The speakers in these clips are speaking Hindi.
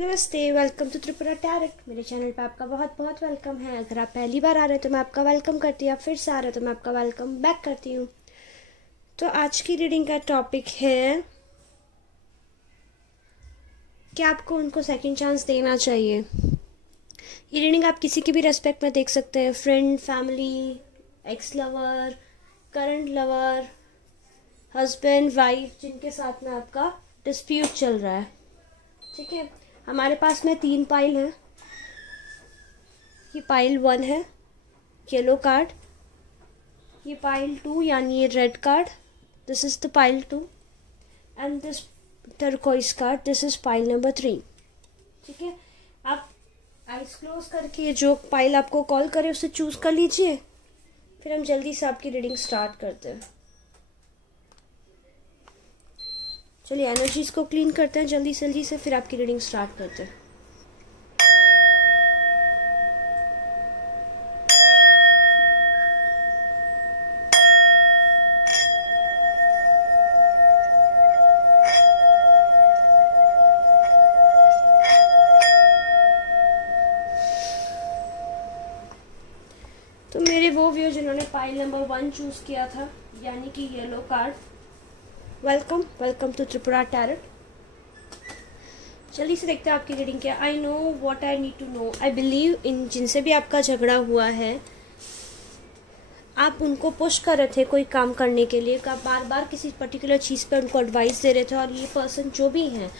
नमस्ते, वेलकम टू त्रिपुरा टैरेट। मेरे चैनल पे आपका बहुत बहुत वेलकम है। अगर आप पहली बार आ रहे हैं तो मैं आपका वेलकम करती हूँ, आप फिर से आ रहे हैं तो मैं आपका वेलकम बैक करती हूँ। तो आज की रीडिंग का टॉपिक है कि आपको उनको सेकंड चांस देना चाहिए। ये रीडिंग आप किसी की भी रेस्पेक्ट में देख सकते हैं, friend, family, x lover, current lover, husband, wife, जिनके साथ में आपका डिस्प्यूट चल रहा है। ठीक है, हमारे पास में 3 पाइल हैं। ये पाइल 1 है, येलो कार्ड। ये पाइल 2 यानी ये red card, this is the pile 2 and this turquoise card, this is pile number 3। ठीक है, आप आइज क्लोज करके जो पाइल आपको कॉल करे उसे चूज कर लीजिए, फिर हम जल्दी से आपकी रीडिंग स्टार्ट करते हैं। चलिए एनर्जीज को क्लीन करते हैं जल्दी से फिर आपकी रीडिंग स्टार्ट करते हैं। तो मेरे वो व्यूअर जिन्होंने पाइल नंबर 1 चूज किया था यानी कि yellow card, welcome to Tripura tarot. जल्दी से देखते हैं आपकी रीडिंग क्या। I know what I need to know. I believe in जिनसे भी आपका झगड़ा हुआ है, आप उनको पुश कर रहे थे कोई काम करने के लिए, आप बार बार किसी पर्टिकुलर चीज़ पर उनको एडवाइस दे रहे थे। और ये पर्सन जो भी हैं,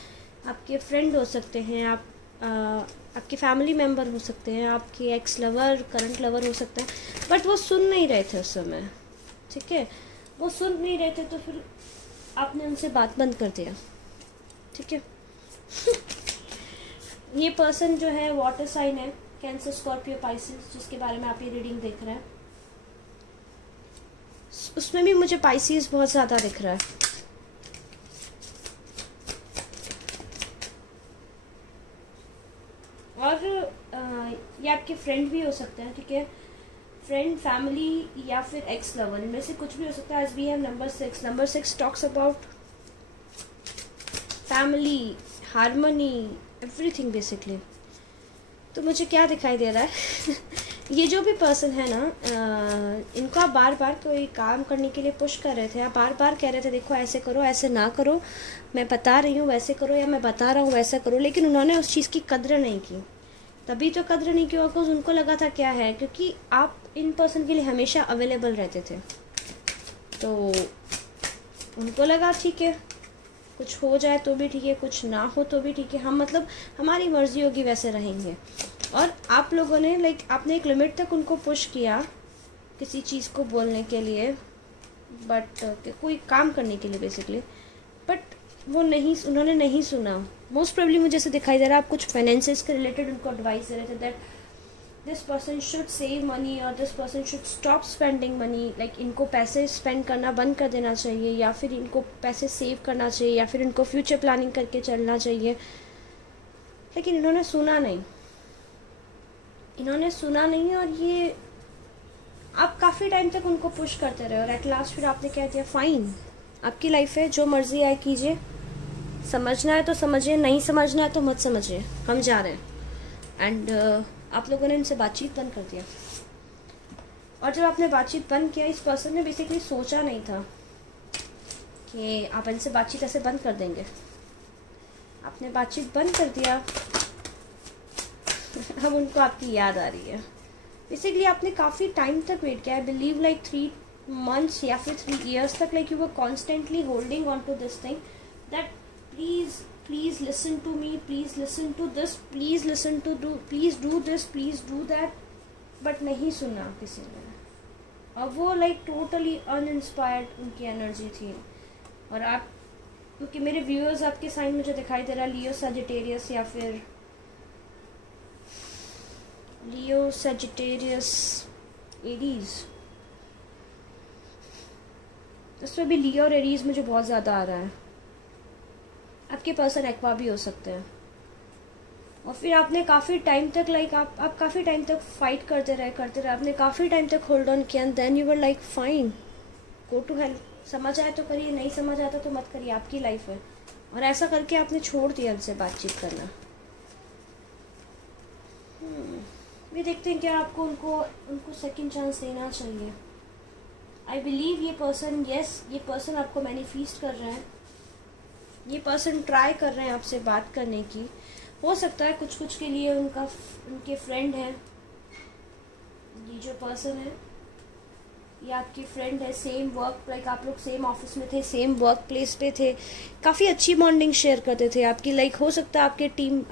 आपके फ्रेंड हो सकते हैं, आपके फैमिली मेम्बर हो सकते हैं, आपके एक्स लवर, करंट लवर हो सकते हैं, बट वो सुन नहीं रहे थे उस समय। ठीक है, वो सुन नहीं रहे थे तो फिर आपने उनसे बात बंद कर दिया। ठीक है ये पर्सन जो है वाटर साइन है, कैंसर, स्कॉर्पियो, पाइसेस, जिसके बारे में आप ये रीडिंग देख रहे हैं, उसमें भी मुझे पाइसेस बहुत ज़्यादा दिख रहा है। और ये आपके फ्रेंड भी हो सकते हैं। ठीक है, फ्रेंड, फैमिली या फिर एक्स लवर, इनमें से कुछ भी हो सकता है। As we have number 6, number 6 talks about family, harmony, everything basically. तो मुझे क्या दिखाई दे रहा है ये जो भी पर्सन है ना, इनको आप बार बार कोई काम करने के लिए पुश कर रहे थे, आप बार बार कह रहे थे देखो ऐसे करो, ऐसे ना करो, मैं बता रही हूँ वैसे करो, या मैं बता रहा हूँ वैसा करो, लेकिन उन्होंने उस चीज़ की कद्र नहीं की। तभी तो कद्र नहीं की बिकॉज उनको लगा था क्या है, क्योंकि आप इन पर्सन के लिए हमेशा अवेलेबल रहते थे, तो उनको लगा ठीक है, कुछ हो जाए तो भी ठीक है, कुछ ना हो तो भी ठीक है, हम मतलब हमारी मर्जी होगी वैसे रहेंगे। और आप लोगों ने आपने एक लिमिट तक उनको पुश किया किसी चीज़ को बोलने के लिए, बट कोई काम करने के लिए बेसिकली, बट उन्होंने नहीं सुना। मोस्ट प्रोबेबली मुझे ऐसे दिखाई दे रहा है आप कुछ फाइनेंसेस के रिलेटेड उनको एडवाइस दे रहे थे that this person should save money और this person should stop spending money. इनको पैसे स्पेंड करना बंद कर देना चाहिए, या फिर इनको पैसे सेव करना चाहिए, या फिर इनको फ्यूचर प्लानिंग करके चलना चाहिए। लेकिन इन्होंने सुना नहीं और ये आप काफ़ी टाइम तक उनको पुश करते रहे और एट लास्ट फिर आपने कह दिया फाइन, आपकी लाइफ है, जो मर्जी आए कीजिए, समझना है तो समझिए, नहीं समझना है तो मत समझिए, हम जा रहे हैं। एंड आप लोगों ने इनसे बातचीत बंद कर दिया। और जब आपने बातचीत बंद किया, इस पर्सन ने बेसिकली सोचा नहीं था कि आप इनसे बातचीत ऐसे बंद कर देंगे। आपने बातचीत बंद कर दिया अब उनको आपकी याद आ रही है। बेसिकली आपने काफ़ी टाइम तक वेट किया, आई बिलीव 3 months या फिर 3 years तक, you were constantly holding on to this thing that please listen to me, please listen to this, please listen to please do this, please do that, but नहीं सुना किसी ने। और वो टोटली अनइंस्पायर्ड उनकी एनर्जी थी। और आप, क्योंकि मेरे व्यूअर्स आपके साइन मुझे दिखाई दे रहा है लियो, सजिटेरियस या फिर लियो, सजिटेरियस, एरीज, इसमें भी लियो और एरीज मुझे बहुत ज़्यादा आ रहा है। आपके पर्सन एक्वा भी हो सकते हैं। और फिर आपने काफ़ी टाइम तक आप काफ़ी टाइम तक फाइट करते रहे, आपने काफ़ी टाइम तक होल्ड ऑन किया and then you were fine, go to help, समझ आए तो करिए, नहीं समझ आता तो मत करिए, आपकी लाइफ है। और ऐसा करके आपने छोड़ दिया उनसे बातचीत करना। ये देखते हैं क्या आपको उनको सेकंड चांस देना चाहिए। आई बिलीव ये पर्सन, यस, ये पर्सन आपको मैनिफेस्ट कर रहा है। ये पर्सन ट्राई कर रहे हैं आपसे बात करने की। हो सकता है कुछ के लिए उनके फ्रेंड है, ये जो पर्सन है ये आपकी फ्रेंड है। सेम वर्क, लाइक आप लोग सेम ऑफिस में थे, सेम वर्क प्लेस पे थे, काफ़ी अच्छी बॉन्डिंग शेयर करते थे आपकी। लाइक हो सकता है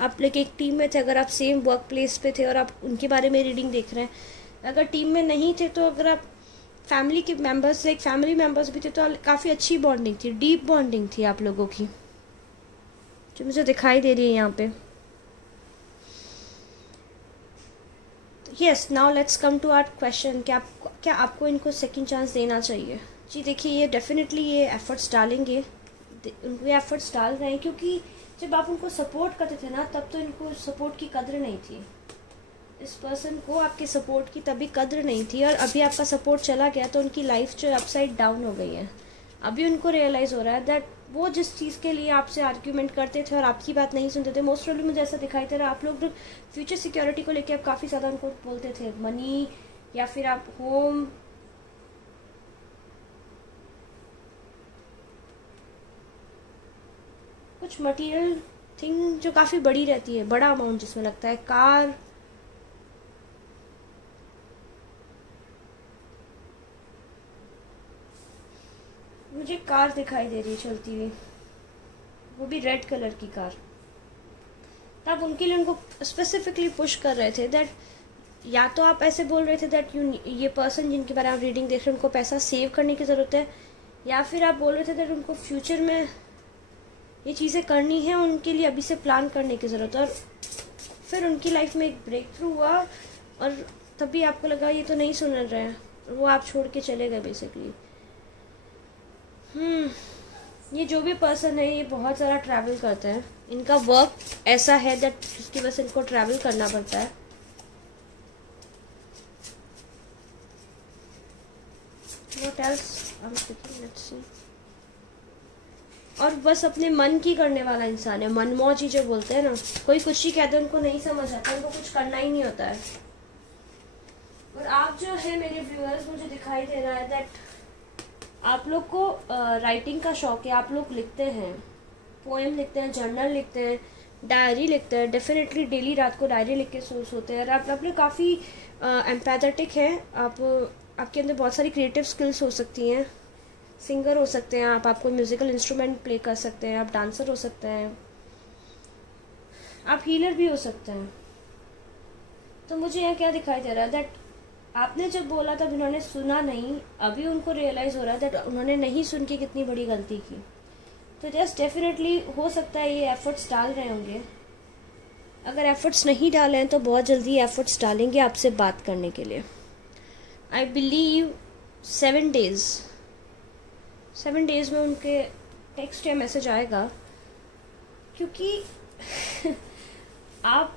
आप लाइक एक टीम में थे, अगर आप सेम वर्क प्लेस पे थे और आप उनके बारे में रीडिंग देख रहे हैं। अगर टीम में नहीं थे तो अगर आप फैमिली के मेंबर्स, लाइक फैमिली मेंबर्स भी थे, तो काफ़ी अच्छी बॉन्डिंग थी, डीप बॉन्डिंग थी आप लोगों की, जो मुझे दिखाई दे रही है यहाँ पे। Yes, now let's come to our question. क्या आपको इनको सेकंड चांस देना चाहिए? जी देखिए, ये डेफिनेटली ये एफर्ट्स डालेंगे, उनको ये एफर्ट्स डाल रहे हैं, क्योंकि जब आप उनको सपोर्ट करते थे ना, तब तो इनको सपोर्ट की कद्र नहीं थी। इस पर्सन को आपके सपोर्ट की तभी कद्र नहीं थी, और अभी आपका सपोर्ट चला गया तो उनकी लाइफ जो अपसाइड डाउन हो गई है। अभी उनको रियलाइज़ हो रहा है दैट वो जिस चीज़ के लिए आपसे आर्ग्यूमेंट करते थे और आपकी बात नहीं सुनते थे, मोस्ट प्रॉब्ली मुझे ऐसा दिखाई दे रहा है आप लोग फ्यूचर सिक्योरिटी को लेकर आप काफ़ी ज़्यादा उनको बोलते थे, मनी या फिर आप होम, कुछ मटेरियल थिंग जो काफ़ी बड़ी रहती है, बड़ा अमाउंट जिसमें लगता है, कार, मुझे कार दिखाई दे रही है चलती हुई, वो भी रेड कलर की कार। तो आप उनके लिए उनको स्पेसिफिकली पुश कर रहे थे दैट, या तो आप ऐसे बोल रहे थे दैट ये पर्सन जिनके बारे में आप रीडिंग देख रहे हैं उनको पैसा सेव करने की ज़रूरत है, या फिर आप बोल रहे थे दैट उनको फ्यूचर में ये चीज़ें करनी है, उनके लिए अभी से प्लान करने की ज़रूरत है। और फिर उनकी लाइफ में एक ब्रेक थ्रू हुआ और तभी आपको लगा ये तो नहीं सुन रहे हैं, वो आप छोड़ के चले गए बेसिकली। ये जो भी पर्सन है ये बहुत ज़्यादा ट्रैवल करते हैं, इनका वर्क ऐसा है दैट जिसकी वजह से इनको ट्रैवल करना पड़ता है। What else? I'm thinking, let's see. और बस अपने मन की करने वाला इंसान है, मनमौजी जो बोलते हैं ना, कोई कुछ ही कहते हैं उनको नहीं समझ आता, उनको कुछ करना ही नहीं होता है। और आप जो है मेरे व्यूअर्स, मुझे दिखाई दे रहा है दैट आप लोग को राइटिंग का शौक है, आप लोग लिखते हैं, पोएम लिखते हैं, जर्नल लिखते हैं, डायरी लिखते हैं, डेफिनेटली डेली रात को डायरी लिख के सोते हैं। और आप अपने काफ़ी एम्पैथेटिक हैं, आपके अंदर बहुत सारी क्रिएटिव स्किल्स हो सकती हैं, सिंगर हो सकते हैं आप कोई म्यूज़िकल इंस्ट्रूमेंट प्ले कर सकते हैं, आप डांसर हो सकते हैं, आप हीलर भी हो सकते हैं। तो मुझे यहाँ क्या दिखाई दे रहा है दैट आपने जब बोला तब उन्होंने सुना नहीं, अभी उनको रियलाइज़ हो रहा है दैट उन्होंने नहीं सुन के कितनी बड़ी गलती की। तो जस्ट डेफिनेटली हो सकता है ये एफर्ट्स डाल रहे होंगे, अगर एफर्ट्स नहीं डाले हैं तो बहुत जल्दी एफर्ट्स डालेंगे आपसे बात करने के लिए। आई बिलीव 7 डेज़ में उनके टेक्स्ट या मैसेज आएगा, क्योंकि आप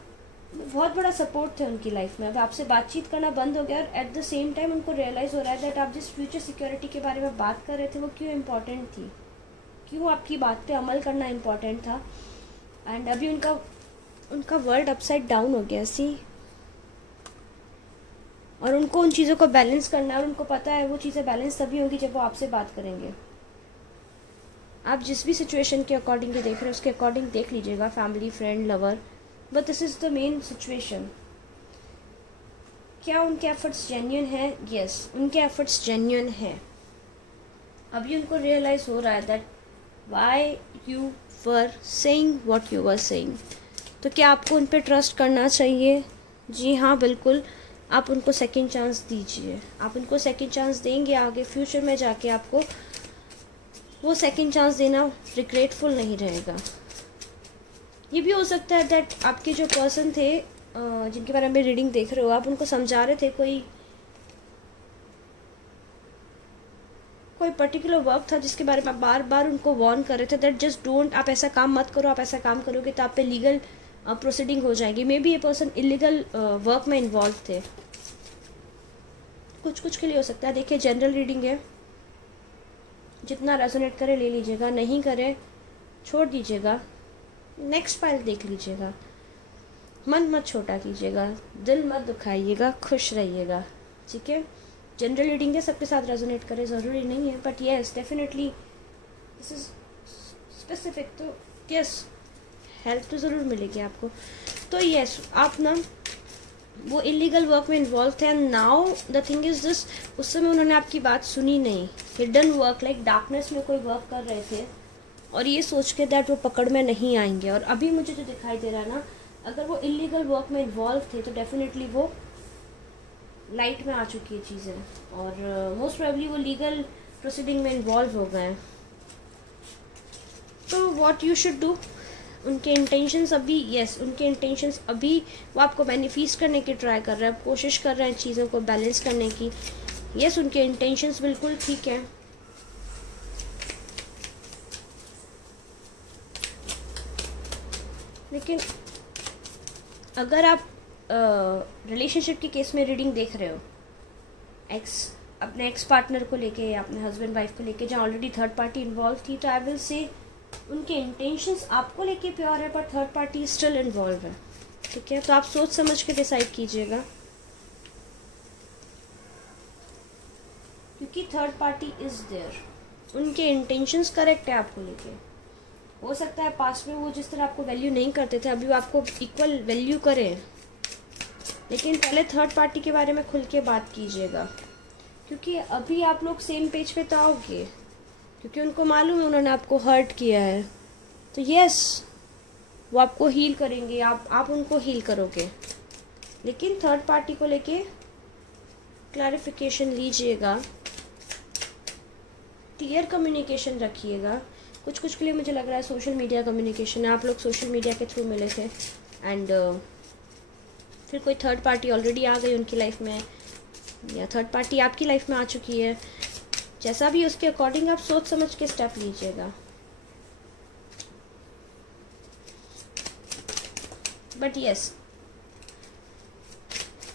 बहुत बड़ा सपोर्ट थे उनकी लाइफ में। अब आपसे बातचीत करना बंद हो गया और एट द सेम टाइम उनको रियलाइज़ हो रहा है दैट आप जिस फ्यूचर सिक्योरिटी के बारे में बात कर रहे थे वो क्यों इम्पोर्टेंट थी, क्यों आपकी बात पे अमल करना इम्पोर्टेंट था। एंड अभी उनका वर्ल्ड अपसाइड डाउन हो गया सी, और उनको उन चीज़ों को बैलेंस करना है, और उनको पता है वो चीज़ें बैलेंस तभी होंगी जब वो आपसे बात करेंगे। आप जिस भी सिचुएशन के अकॉर्डिंग देख रहे हैं उसके अकॉर्डिंग देख लीजिएगा, family, friend, lover, but this is the main situation. क्या उनके एफर्ट्स जेन्युइन है? यस, उनके एफर्ट्स जेन्युइन है। अभी उनको रियलाइज़ हो रहा है that why you were saying what you were saying. तो क्या आपको उन पर ट्रस्ट करना चाहिए? जी हाँ, बिल्कुल। आप उनको सेकंड चांस दीजिए, आप उनको सेकंड चांस देंगे, आगे फ्यूचर में जाके आपको वो सेकंड चांस देना रिग्रेटफुल नहीं रहेगा। ये भी हो सकता है दैट आपके जो पर्सन थे जिनके बारे में रीडिंग देख रहे हो, आप उनको समझा रहे थे कोई पर्टिकुलर वर्क था जिसके बारे में आप बार बार उनको वार्न कर रहे थे दैट जस्ट डोंट, आप ऐसा काम मत करो, आप ऐसा काम करोगे तो आप पे लीगल प्रोसीडिंग हो जाएगी। मे बी ये पर्सन इलीगल वर्क में इन्वॉल्व थे, कुछ के लिए हो सकता है। देखिए, जनरल रीडिंग है, जितना रेजोनेट करे ले लीजिएगा, नहीं करे छोड़ दीजिएगा, नेक्स्ट फाइल देख लीजिएगा। मन मत छोटा कीजिएगा, दिल मत दुखाइएगा, खुश रहिएगा, ठीक है। जनरल रीडिंग है, सबके साथ रेजोनेट करे ज़रूरी नहीं है, but yes definitely this is specific, तो यस हेल्प तो ज़रूर मिलेगी आपको। तो यस आप ना वो इलीगल वर्क में इन्वॉल्व थे, and now the thing is this, उस समय उन्होंने आपकी बात सुनी नहीं। हिडन वर्क लाइक डार्कनेस में कोई वर्क कर रहे थे और ये सोच के दैट वो पकड़ में नहीं आएंगे। और अभी मुझे जो दिखाई दे रहा है ना, अगर वो इलीगल वर्क में इन्वॉल्व थे तो डेफिनेटली वो लाइट में आ चुकी है चीज़ें, और मोस्ट प्रोबेबली वो लीगल प्रोसीडिंग में इन्वॉल्व हो गए हैं। तो व्हाट यू शुड डू, उनके इंटेंशंस अभी उनके इंटेंशंस अभी वो आपको बेनिफिट करने की ट्राई कर रहे हैं, कोशिश कर रहे हैं चीज़ों को बैलेंस करने की। उनके इंटेंशंस बिल्कुल ठीक है, लेकिन अगर आप रिलेशनशिप के केस में रीडिंग देख रहे हो, अपने एक्स पार्टनर को लेके या अपने हस्बैंड वाइफ को लेके जहाँ ऑलरेडी थर्ड पार्टी इन्वॉल्व थी, तो आई विल से उनके इंटेंशंस आपको लेके प्योर है, पर थर्ड पार्टी स्टिल इन्वॉल्व है, ठीक है। तो आप सोच समझ के डिसाइड कीजिएगा, क्योंकि थर्ड पार्टी इज देयर, उनके इंटेंशंस करेक्ट है आपको लेके। हो सकता है पास्ट में वो जिस तरह आपको वैल्यू नहीं करते थे, अभी वो आपको इक्वल वैल्यू करें, लेकिन पहले थर्ड पार्टी के बारे में खुल के बात कीजिएगा, क्योंकि अभी आप लोग सेम पेज पे तो आओगे, क्योंकि उनको मालूम है उन्होंने आपको हर्ट किया है। तो वो आपको हील करेंगे, आप उनको हील करोगे, लेकिन थर्ड पार्टी को लेके क्लैरिफिकेशन लीजिएगा, क्लियर कम्युनिकेशन रखिएगा। कुछ के लिए मुझे लग रहा है सोशल मीडिया कम्युनिकेशन है, आप लोग सोशल मीडिया के थ्रू मिले थे, एंड फिर कोई थर्ड पार्टी ऑलरेडी आ गई उनकी लाइफ में, या थर्ड पार्टी आपकी लाइफ में आ चुकी है। जैसा भी उसके अकॉर्डिंग आप सोच समझ के स्टेप लीजिएगा। बट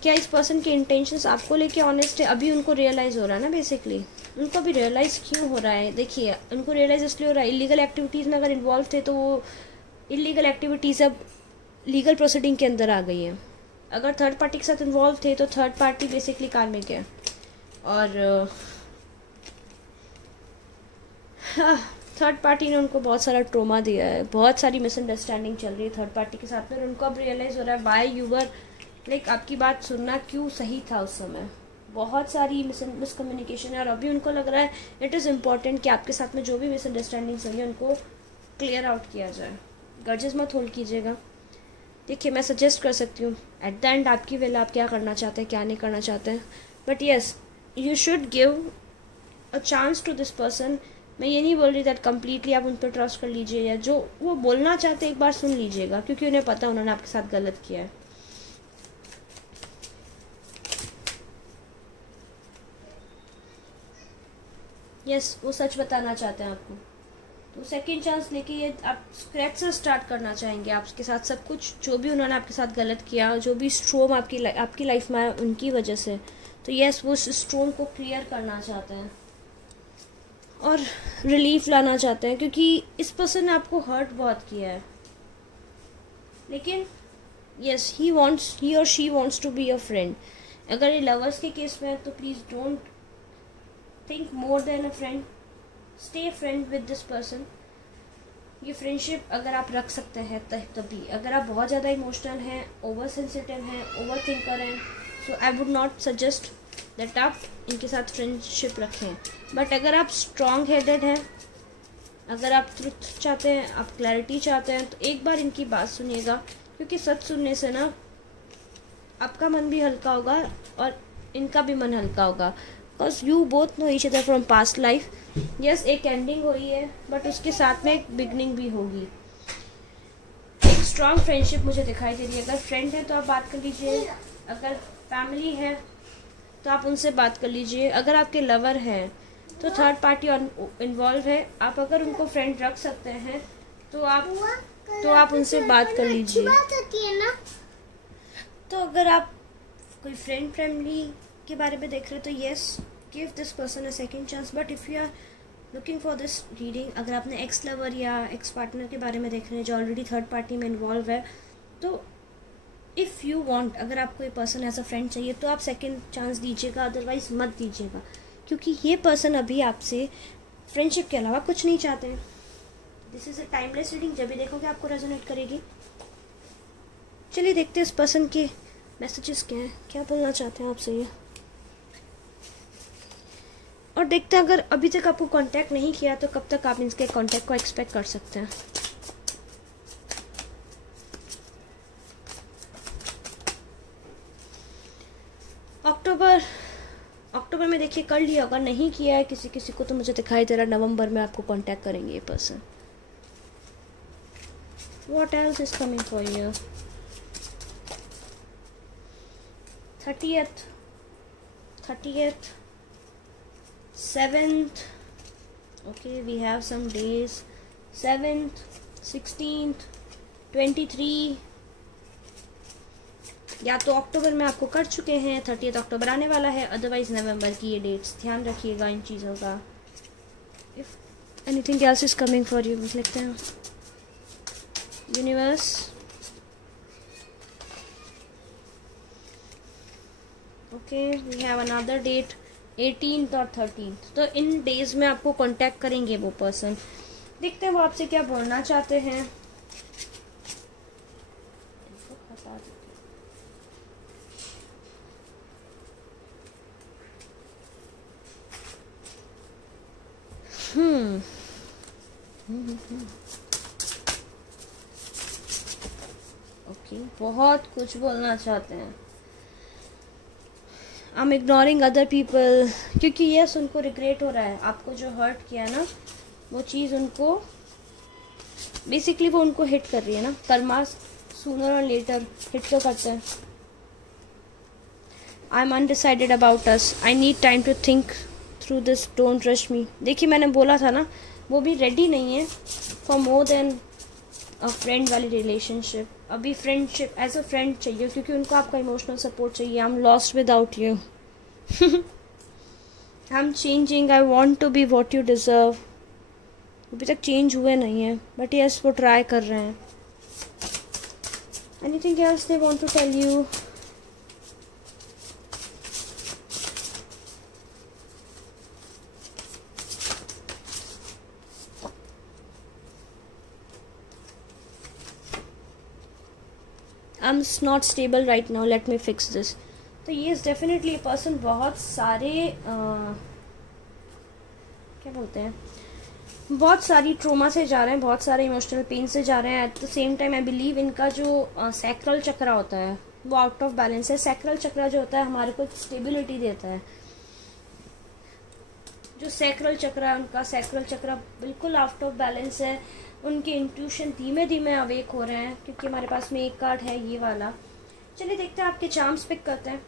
क्या इस पर्सन के इंटेंशंस आपको लेके ऑनेस्ट है? अभी उनको रियलाइज़ हो रहा है ना, बेसिकली उनको भी रियलाइज़ क्यों हो रहा है? देखिए, उनको रियलाइज़ इसलिए हो रहा है, इलीगल एक्टिविटीज़ में अगर इन्वॉल्व थे तो वो इलीगल एक्टिविटीज़ अब लीगल प्रोसीडिंग के अंदर आ गई है। अगर थर्ड पार्टी के साथ इन्वॉल्व थे तो थर्ड पार्टी बेसिकली कार्मिक है, और थर्ड पार्टी ने उनको बहुत सारा ट्रोमा दिया है, बहुत सारी मिसअंडरस्टैंडिंग चल रही है थर्ड पार्टी के साथ में, और उनको अब रियलाइज़ हो रहा है वाई यू वर लाइक आपकी बात सुनना क्यों सही था उस समय। बहुत सारी मिसकम्युनिकेशन है, और अभी उनको लग रहा है इट इज़ इम्पॉर्टेंट कि आपके साथ में जो भी मिसअंडरस्टैंडिंग्स हुई है उनको क्लियर आउट किया जाए। गर्जेस मत होल्ड कीजिएगा। देखिए, मैं सजेस्ट कर सकती हूँ, एट द एंड आपकी वेला आप क्या करना चाहते हैं, क्या नहीं करना चाहते हैं, but you should give a chance to this person. मैं ये नहीं बोल रही दैट कम्प्लीटली आप उन पर ट्रस्ट कर लीजिए, या जो वो बोलना चाहते हैं एक बार सुन लीजिएगा, क्योंकि उन्हें पता है उन्होंने आपके साथ गलत किया है। वो सच बताना चाहते हैं आपको, तो सेकंड चांस लेके ये आप स्क्रैच से स्टार्ट करना चाहेंगे आपके साथ सब कुछ, जो भी उन्होंने आपके साथ गलत किया, जो भी स्ट्रोम आपकी लाइफ में आया उनकी वजह से, तो वो उस स्ट्रोम को क्लियर करना चाहते हैं और रिलीफ लाना चाहते हैं, क्योंकि इस पर्सन ने आपको हर्ट बहुत किया है। लेकिन ही और she wants to be a friend. अगर ये लवर्स के केस में है तो please don't think more than a friend, stay friend with this person. ये फ्रेंडशिप अगर आप रख सकते हैं तभी। अगर आप बहुत ज़्यादा इमोशनल हैं, ओवर सेंसिटिव हैं, ओवर थिंकर हैं, so I would not suggest that आप इनके साथ फ्रेंडशिप रखें। बट अगर आप स्ट्रॉन्ग हेडेड हैं, अगर आप ट्रुथ चाहते हैं, आप क्लैरिटी चाहते हैं, तो एक बार इनकी बात सुनिएगा, क्योंकि सच सुनने से ना आपका मन भी हल्का होगा और इनका भी मन हल्का होगा, because you both know each other from past life. एक एंडिंग हुई है, बट उसके साथ में एक बिगनिंग भी होगी। एक स्ट्रॉन्ग फ्रेंडशिप मुझे दिखाई दे रही है। अगर फ्रेंड है तो आप बात कर लीजिए, अगर फैमिली है तो आप उनसे बात कर लीजिए, अगर आपके लवर हैं तो थर्ड पार्टी इन्वॉल्व है, आप अगर उनको फ्रेंड रख सकते हैं तो आप उनसे बात कर लीजिए। तो अगर आप कोई फ्रेंड फैमिली के बारे में देख रहे हो तो give this person a second chance. But if you are looking for this reading, अगर आपने एक्स लवर या एक्स पार्टनर के बारे में देख रहे हैं जो ऑलरेडी थर्ड पार्टी में इन्वॉल्व है, तो इफ़ यू वांट, अगर आपको ये पर्सन एज अ फ्रेंड चाहिए तो आप सेकंड चांस दीजिएगा, अदरवाइज मत दीजिएगा, क्योंकि ये पर्सन अभी आपसे फ्रेंडशिप के अलावा कुछ नहीं चाहते हैं। This is a timeless reading, जब भी देखोगे आपको रेजोनेट करेगी। चलिए देखते हैं इस पर्सन के मैसेजेस क्या हैं, क्या बोलना चाहते हैं आपसे ये, और देखते हैं अगर अभी तक आपको कांटेक्ट नहीं किया तो कब तक आप इनके कांटेक्ट को एक्सपेक्ट कर सकते हैं। अक्टूबर में देखिए कर लिया, अगर नहीं किया है किसी किसी को तो मुझे दिखाई दे रहा नवंबर में आपको कांटेक्ट करेंगे ये person. What else is coming for you? 30th 7th, okay, we have some days, 7th 16th 23, या तो अक्टूबर में आपको कर चुके हैं, 30 अक्टूबर आने वाला है, अदरवाइज नवंबर की ये डेट्स, ध्यान रखिएगा इन चीज़ों का। If anything else is coming for you, लिखते हैं universe. Okay, we have another date 18th और 13th, तो इन डेज में आपको कांटेक्ट करेंगे वो पर्सन। देखते हैं वो आपसे क्या बोलना चाहते हैं। ओके, बहुत कुछ बोलना चाहते हैं। I M ignoring other people, क्योंकि यस उनको रिग्रेट हो रहा है, आपको जो हर्ट किया ना वो चीज़ उनको बेसिकली वो उनको हिट कर रही है ना, karma sooner or later hit तो करते हैं। I am undecided about us, I need time to think through this, don't rush me. देखिए मैंने बोला था ना, वो भी रेडी नहीं है for more than a friend वाली रिलेशनशिप। अभी फ्रेंडशिप एज अ फ्रेंड चाहिए, क्योंकि उनको आपका इमोशनल सपोर्ट चाहिए। I am lost without you, I am changing, I want to be what you deserve. अभी तक चेंज हुए नहीं है, बट यस वो ट्राई कर रहे हैं। Anything else they want to tell you? I'm not stable right now, let me fix this। तो ये डेफिनेटली ये पर्सन बहुत सारे क्या बोलते हैं, बहुत सारी ट्रोमा से जा रहे हैं, बहुत सारे इमोशनल पेन से जा रहे हैं। At the same time I believe इनका जो सैक्रल चक्रा होता है वो आउट ऑफ बैलेंस है। सैक्रल चक्रा जो होता है हमारे को स्टेबिलिटी देता है। जो सैक्रल चक्रा है उनका सैक्रल चक्रा बिल्कुल आउट ऑफ बैलेंस है। उनके इंट्यूशन धीमे धीमे अवेक हो रहे हैं, क्योंकि हमारे पास में एक कार्ड है ये वाला। चलिए देखते हैं आपके चार्म्स पिक करते हैं।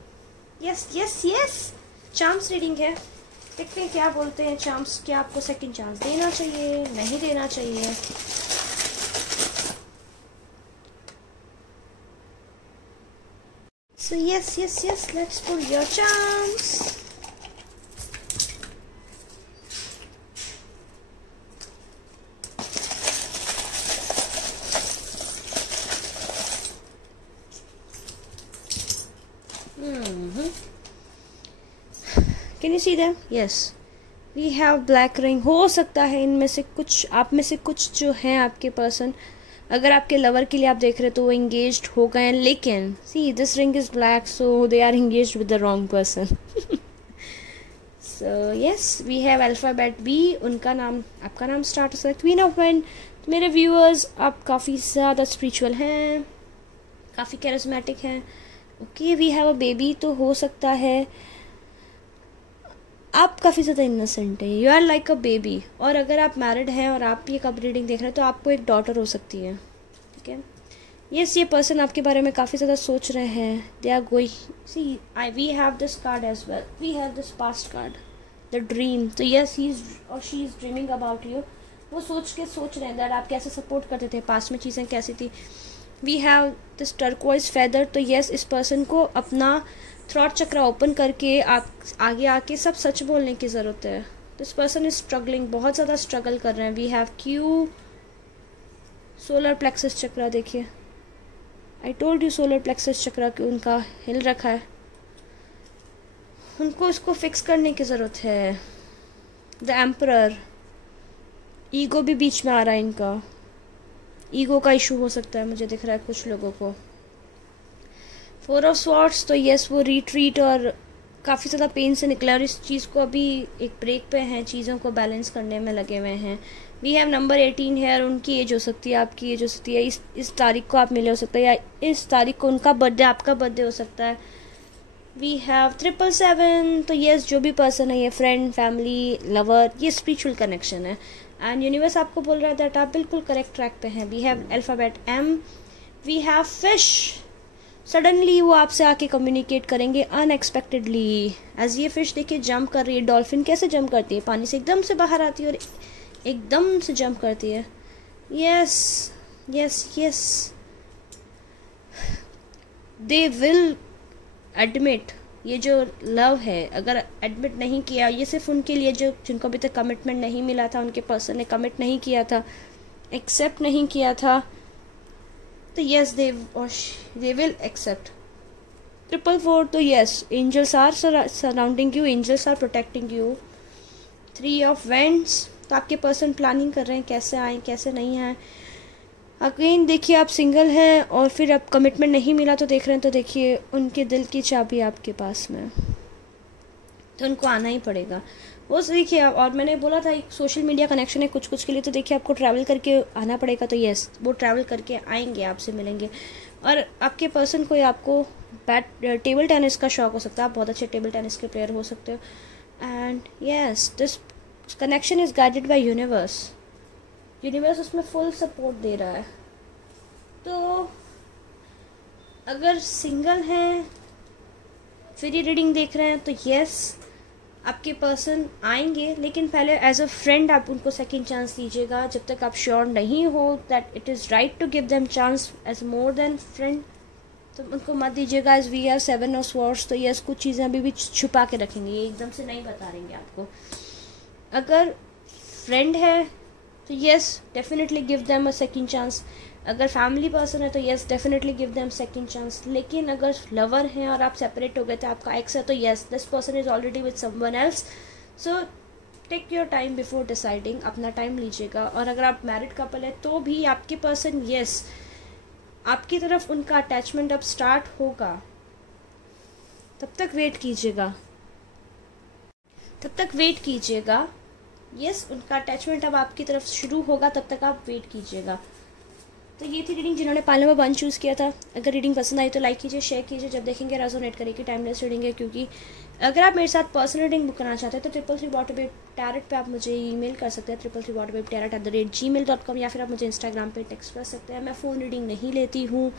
Yes yes yes, charms reading है, देखते हैं क्या बोलते हैं चार्म्स। क्या आपको सेकंड चांस देना चाहिए, नहीं देना चाहिए? So yes yes yes, let's pull your charms. Can you see them? Yes, we have black ring। हो सकता है इनमें से कुछ, आप में से कुछ जो हैं आपके पर्सन, अगर आपके लवर के लिए आप देख रहे हो तो वो इंगेज्ड हो गए हैं, लेकिन see this ring is black, so they are engaged with the wrong person. So yes, we have alphabet B. उनका नाम, आपका नाम स्टार्ट हो सकता है क्वीन ऑफ वाइन। मेरे व्यूअर्स, आप काफ़ी ज़्यादा स्पिरिचुअल हैं, काफ़ी कैरिस्मेटिक हैं। Okay, we have a baby, तो हो सकता है आप काफ़ी ज़्यादा इनोसेंट है, you are like a baby. और अगर आप मैरिड हैं और आप ये कब रीडिंग देख रहे हैं तो आपको एक डॉटर हो सकती है, ठीक है। यस, ये पर्सन आपके बारे में काफ़ी ज़्यादा सोच रहे हैं। They are going, see I we have this card as well, we have this past card, the dream. तो यस, ही इज़ और she is dreaming about you. वो सोच रहे हैं दैट आप कैसे सपोर्ट करते थे, पास्ट में चीज़ें कैसी थी। We have this turquoise feather. तो यस, इस पर्सन को अपना थ्रॉट चक्र ओपन करके आप आगे आके सब सच बोलने की ज़रूरत है। दिस पर्सन इज स्ट्रगलिंग, बहुत ज़्यादा स्ट्रगल कर रहे हैं। We have Q solar plexus chakra, देखिए I told you solar plexus chakra कि उनका हिल रखा है, उनको इसको फिक्स करने की ज़रूरत है। द एम्परर, ईगो भी बीच में आ रहा है, इनका ईगो का इशू हो सकता है, मुझे दिख रहा है कुछ लोगों को। 4 ऑफ स्वॉर्ड्स, तो यस वो रिट्रीट और काफ़ी ज़्यादा पेन से निकला और इस चीज़ को अभी एक ब्रेक पे हैं, चीज़ों को बैलेंस करने में लगे हुए हैं। वी हैव नंबर 18 है और उनकी एज हो सकती है, आपकी एज हो सकती है, इस तारीख को आप मिले हो सकते हैं या इस तारीख को उनका बर्थडे, आपका बर्थडे हो सकता है। वी हैव 777, तो यस जो भी पर्सन है, ये फ्रेंड, फैमिली, लवर, ये स्पिरिचुअल कनेक्शन है एंड यूनिवर्स आपको बोल रहा है दैट आप बिल्कुल करेक्ट ट्रैक पे हैं। We have alphabet M, we have fish, suddenly वो आपसे आके कम्युनिकेट करेंगे अनएक्सपेक्टेडली। एज ये फिश देखिए जंप कर रही है, डॉल्फिन कैसे जंप करती है, पानी से एकदम से बाहर आती है और एकदम से जंप करती है। Yes yes yes, they will admit, ये जो लव है अगर एडमिट नहीं किया, ये सिर्फ उनके लिए जो जिनको अभी तक कमिटमेंट नहीं मिला था, उनके पर्सन ने कमिट नहीं किया था, एक्सेप्ट नहीं किया था, तो यस दे विल एक्सेप्ट। 444, तो yes angels are surrounding you, angels are protecting you. 3 of wands, तो आपके पर्सन प्लानिंग कर रहे हैं कैसे आए कैसे नहीं आए। अगेन देखिए आप सिंगल हैं और फिर अब कमिटमेंट नहीं मिला तो देख रहे हैं, तो देखिए उनके दिल की चाबी आपके पास में, तो उनको आना ही पड़ेगा। वो देखिए, और मैंने बोला था एक सोशल मीडिया कनेक्शन है कुछ के लिए, तो देखिए आपको ट्रैवल करके आना पड़ेगा, तो यस वो ट्रैवल करके आएंगे, आपसे मिलेंगे। और आपके पर्सन को आपको टेबल टेनिस का शौक हो सकता है, आप बहुत अच्छे टेबल टेनिस के प्लेयर हो सकते हो and yes this connection is guided by universe, universe उसमें फुल सपोर्ट दे रहा है। तो अगर सिंगल हैं फिर ये रीडिंग देख रहे हैं, तो यस आपके पर्सन आएंगे, लेकिन पहले एज अ फ्रेंड आप उनको सेकंड चांस दीजिएगा, जब तक आप श्योर नहीं हो that it is right to give them chance as more than friend, तो उनको मत दीजिएगा। As we are 7 of swords, तो यस कुछ चीज़ें अभी भी छुपा के रखेंगे, ये एकदम से नहीं बता देंगे आपको। अगर फ्रेंड है तो yes definitely give them a second chance, अगर फैमिली पर्सन है तो yes definitely give them second chance. लेकिन अगर लवर हैं और आप सेपरेट हो गए थे, आपका एक्स है, तो yes this person is already with someone else, so take your time before deciding, अपना टाइम लीजिएगा। और अगर आप मैरिड कपल है तो भी आपके पर्सन यस आपकी तरफ उनका अटैचमेंट अब स्टार्ट होगा, तब तक वेट कीजिएगा, तब तक वेट कीजिएगा। यस उनका अटैचमेंट अब आपकी तरफ शुरू होगा, तब तक आप वेट कीजिएगा। तो ये थी रीडिंग जिन्होंने पाल नंबर 1 चूज़ किया था। अगर रीडिंग पसंद आई तो लाइक कीजिए, शेयर कीजिए, जब देखेंगे रेजोनेट करेगी, टाइमलेस रीडिंग है। क्योंकि अगर आप मेरे साथ पर्सनल रीडिंग बुक करना चाहते हैं तो 333 पे आप मुझे ईमेल कर सकते हैं, 333 या फिर आप मुझे इंस्टाग्राम पे टेक्स्ट कर सकते हैं। मैं फ़ोन रीडिंग नहीं लेती हूँ।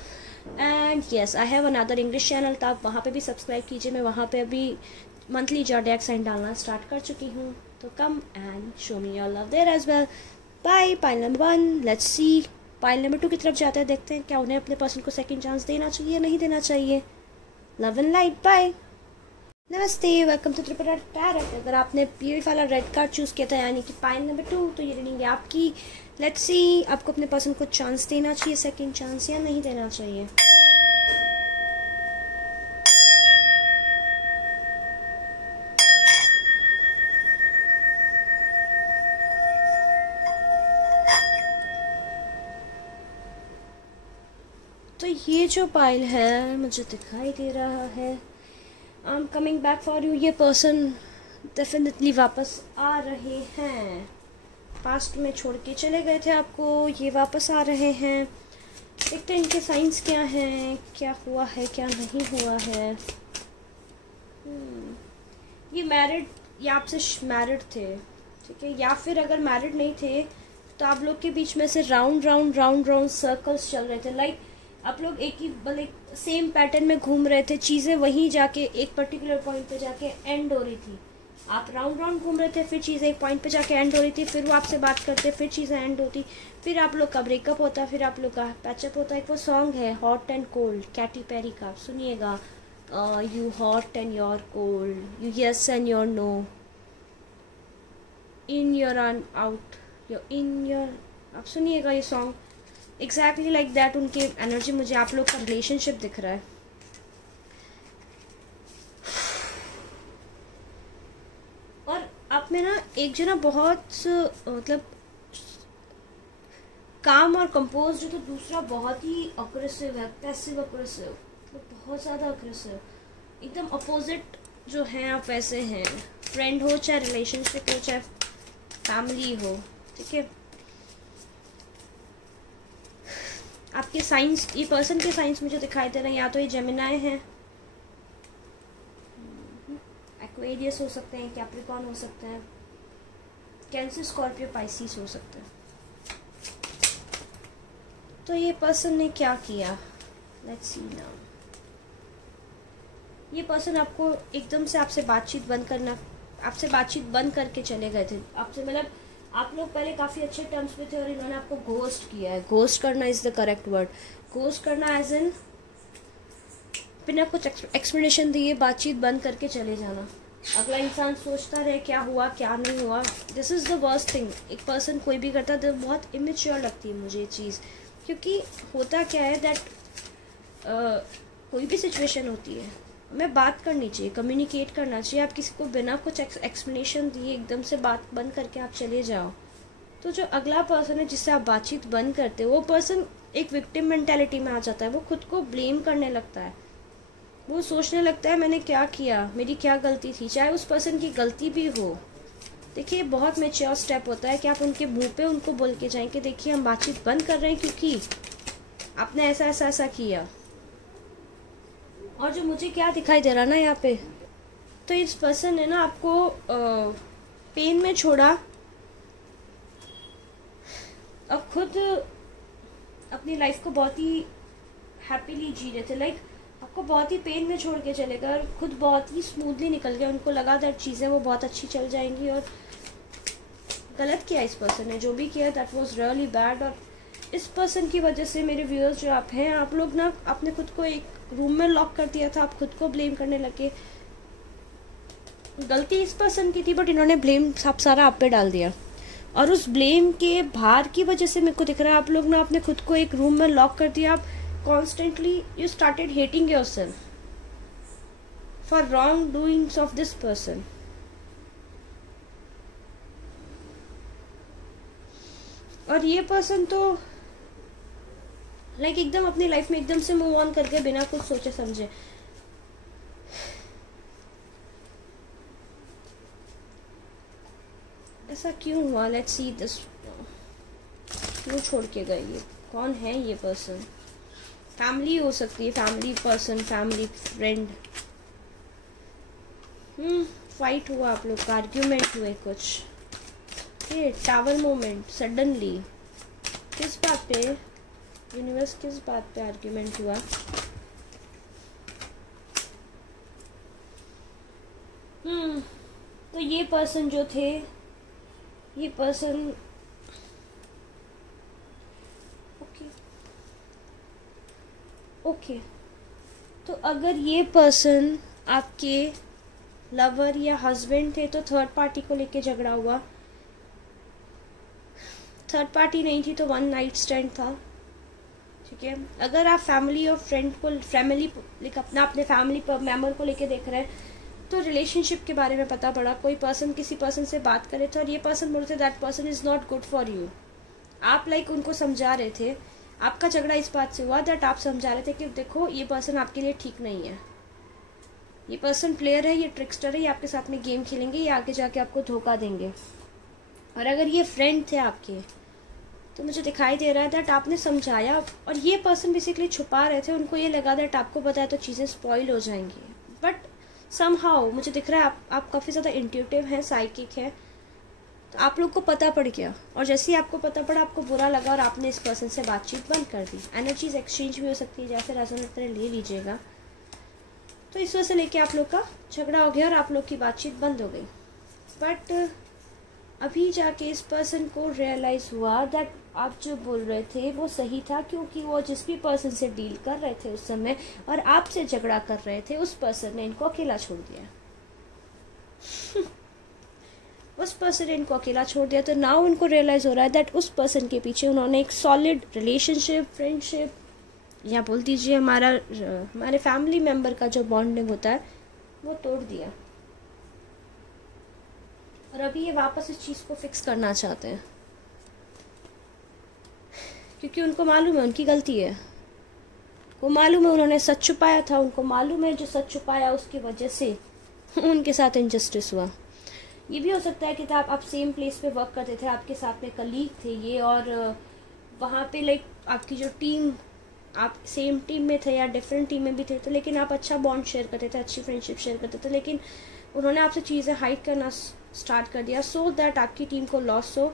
And yes I have another English channel, तो आप वहाँ पर भी सब्सक्राइब कीजिए। मैं वहाँ पर अभी मंथली ज़ोडिएक साइन डालना स्टार्ट कर चुकी हूँ, तो come and show me your love there as well. Bye. Pile number 1, let's see pile number 2 की तरफ जाते हैं, देखते हैं क्या उन्हें अपने पर्सन को सेकंड चांस देना चाहिए या नहीं देना चाहिए। Love and light, bye. नमस्ते, वेलकम टू त्रिपुरा टैरोट। अगर आपने ये वाला रेड कार्ड चूज़ किया था यानी कि पाइल नंबर 2, तो ये रीडिंग है आपकी। लेट्स सी आपको अपने पर्सन को चांस देना चाहिए, सेकंड चांस, या नहीं देना चाहिए। तो ये जो पाइल है मुझे दिखाई दे रहा है, I am coming back for you. ये पर्सन डेफिनेटली वापस आ रहे हैं, पास्ट में छोड़ के चले गए थे आपको, ये वापस आ रहे हैं। देखते हैं इनके साइंस क्या हैं, क्या हुआ है क्या नहीं हुआ है। ये मैरिड या आपसे मैरिड थे, ठीक है, या फिर अगर मैरिड नहीं थे तो आप लोग के बीच में से round round round round circles चल रहे थे। लाइक आप लोग एक ही मतलब सेम पैटर्न में घूम रहे थे, चीज़ें वहीं जाके एक पर्टिकुलर पॉइंट पे जाके एंड हो रही थी। आप राउंड राउंड घूम रहे थे, फिर चीज़ें एक पॉइंट पे जाके एंड हो रही थी, फिर वो आपसे बात करते, फिर चीज़ें एंड होती, फिर आप लोग का ब्रेकअप होता, फिर आप लोग का पैचअप होता। एक वो सॉन्ग है hot and cold, Katy Perry का, आप सुनिएगा। You hot and your cold, you yes and your no, in your out, your in your, आप सुनिएगा ये सॉन्ग। एग्जैक्टली लाइक दैट उनकी एनर्जी मुझे आप लोग का रिलेशनशिप दिख रहा है। और आप में ना एक जो ना बहुत मतलब काम और कंपोज जो, तो दूसरा बहुत ही अग्रेसिव है, पैसिव अग्रेसिव, मतलब बहुत ज़्यादा अग्रेसिव, एकदम अपोजिट जो हैं आप वैसे हैं। फ्रेंड हो चाहे रिलेशनशिप हो चाहे फैमिली हो, ठीक है। आपके साइंस, ये पर्सन के साइंस मुझे दिखाई दे रहे हैं, या तो ये जेमिनाई हैं, एक्वेरियस हो सकते हैं, कैप्रिकॉर्न हो सकते हैं, कैंसर, स्कॉर्पियो, पाइसिस हो सकते हैं। तो ये पर्सन ने क्या किया, लेट्स सी नाउ। ये पर्सन आपको एकदम से आपसे बातचीत बंद करके चले गए थे आपसे, मतलब आप लोग पहले काफ़ी अच्छे टर्म्स पे थे और इन्होंने आपको घोस्ट किया है। घोस्ट करना is the correct word. Ghost करना एज इन बिना कुछ एक्सप्लेनेशन दिए बातचीत बंद करके चले जाना। अगला इंसान सोचता रहे क्या हुआ क्या नहीं हुआ। This is the worst thing एक पर्सन कोई भी करता है, तो बहुत इमेच्योर लगती है मुझे ये चीज़, क्योंकि होता क्या है दैट कोई भी सिचुएशन होती है, हमें बात करनी चाहिए, कम्युनिकेट करना चाहिए। आप किसी को बिना कुछ एक्सप्लेनेशन दिए एकदम से बात बंद करके आप चले जाओ, तो जो अगला पर्सन है जिससे आप बातचीत बंद करते हो, वो पर्सन एक विक्टिम मेंटालिटी में आ जाता है। वो खुद को ब्लेम करने लगता है, वो सोचने लगता है मैंने क्या किया, मेरी क्या गलती थी, चाहे उस पर्सन की गलती भी हो। देखिए बहुत मैच्योर स्टेप होता है कि आप उनके मुंह पे उनको बोल के जाएं कि देखिए हम बातचीत बंद कर रहे हैं क्योंकि आपने ऐसा ऐसा ऐसा किया। और जो मुझे क्या दिखाई दे रहा ना यहाँ पे, तो इस पर्सन ने ना आपको पेन में छोड़ा और खुद अपनी लाइफ को बहुत ही हैप्पीली जी रहे थे। लाइक आपको बहुत ही पेन में छोड़ के चले गए और खुद बहुत ही स्मूथली निकल गया। उनको लगा दैट चीज़ें वो बहुत अच्छी चल जाएंगी, और गलत किया इस पर्सन ने। जो भी किया दैट वाज रियली बैड। और इस पर्सन की वजह से मेरे व्यूअर्स जो आप हैं, आप लोग ना आपने खुद को एक रूम में लॉक कर दिया था, आप खुद को ब्लेम करने लगे। गलती इस पर्सन की थी, बट इन्होंने ब्लेम सब सारा आप पे डाल दिया, और उस ब्लेम के भार की वजह से मेरे को दिख रहा है आप लोग ना आपने खुद को एक रूम में लॉक कर दिया। आप constantly you started hating yourself for wrong doings of this person. और ये पर्सन तो लाइक एकदम अपनी लाइफ में एकदम से मूव ऑन करके बिना कुछ सोचे समझे। ऐसा क्यों हुआ? Let's see this. क्यों छोड़ के गए? ये कौन है ये पर्सन? फैमिली हो सकती है, family person, family friend. Fight हुआ आप लोग का, आर्ग्यूमेंट हुए कुछ। ये टावर मोमेंट सडनली, किस बात पे यूनिवर्स, किस बात पे आर्ग्यूमेंट हुआ? तो ये पर्सन जो थे, ये पर्सन ओके। तो अगर ये पर्सन आपके लवर या हस्बैंड थे तो थर्ड पार्टी को लेके झगड़ा हुआ। थर्ड पार्टी नहीं थी तो वन नाइट स्टैंड था, ठीक है। अगर आप फैमिली और फ्रेंड को, अपने फैमिली मेम्बर को लेके देख रहे हैं, तो रिलेशनशिप के बारे में पता पड़ा। कोई पर्सन किसी पर्सन से बात करे थे और ये पर्सन बोलते that person is not good for you. आप लाइक उनको समझा रहे थे। आपका झगड़ा इस बात से हुआ दैट आप समझा रहे थे कि देखो ये पर्सन आपके लिए ठीक नहीं है, ये पर्सन प्लेयर है, ये ट्रिक्स्टर है, ये आपके साथ में गेम खेलेंगे, ये आगे जाके आपको धोखा देंगे। और अगर ये फ्रेंड थे आपके, तो मुझे दिखाई दे रहा है दैट आपने समझाया और ये पर्सन बेसिकली छुपा रहे थे। उनको ये लगा दैट आपको बताया तो चीज़ें स्पॉइल हो जाएंगी, बट समहाउ मुझे दिख रहा है आप काफ़ी ज़्यादा इंट्यूटिव हैं, साइकिक है, तो आप लोग को पता पड़ गया। और जैसे ही आपको पता पड़ा आपको बुरा लगा और आपने इस पर्सन से बातचीत बंद कर दी। एनर्जीज एक्सचेंज भी हो सकती है, जैसे रेजोनेट तरह ले लीजिएगा। तो इस वजह से लेके आप लोग का झगड़ा हो गया और आप लोग की बातचीत बंद हो गई। बट अभी जाके इस पर्सन को रियलाइज़ हुआ दैट आप जो बोल रहे थे वो सही था, क्योंकि वो जिस भी पर्सन से डील कर रहे थे उस समय और आपसे झगड़ा कर रहे थे, उस पर्सन ने इनको अकेला छोड़ दिया। उस पर्सन ने इनको अकेला छोड़ दिया, तो नाउ उनको रियलाइज़ हो रहा है दैट उस पर्सन के पीछे उन्होंने एक सॉलिड रिलेशनशिप, फ्रेंडशिप, या बोल दीजिए हमारे फैमिली मेम्बर का जो बॉन्डिंग होता है वो तोड़ दिया। और अभी ये वापस इस चीज़ को फिक्स करना चाहते हैं, क्योंकि उनको मालूम है उनकी गलती है, वो मालूम है उन्होंने सच छुपाया था, उनको मालूम है जो सच छुपाया उसकी वजह से उनके साथ इनजस्टिस हुआ। ये भी हो सकता है कि आप सेम प्लेस पे वर्क करते थे, आपके साथ में कलीग थे ये, और वहाँ पे लाइक आपकी जो टीम, आप सेम टीम में थे या डिफरेंट टीम में भी थे, तो लेकिन आप अच्छा बॉन्ड शेयर करते थे, अच्छी फ्रेंडशिप शेयर करते थे, लेकिन उन्होंने आपसे चीज़ें हाइड करना स्टार्ट कर दिया सो दैट आपकी टीम को लॉस हो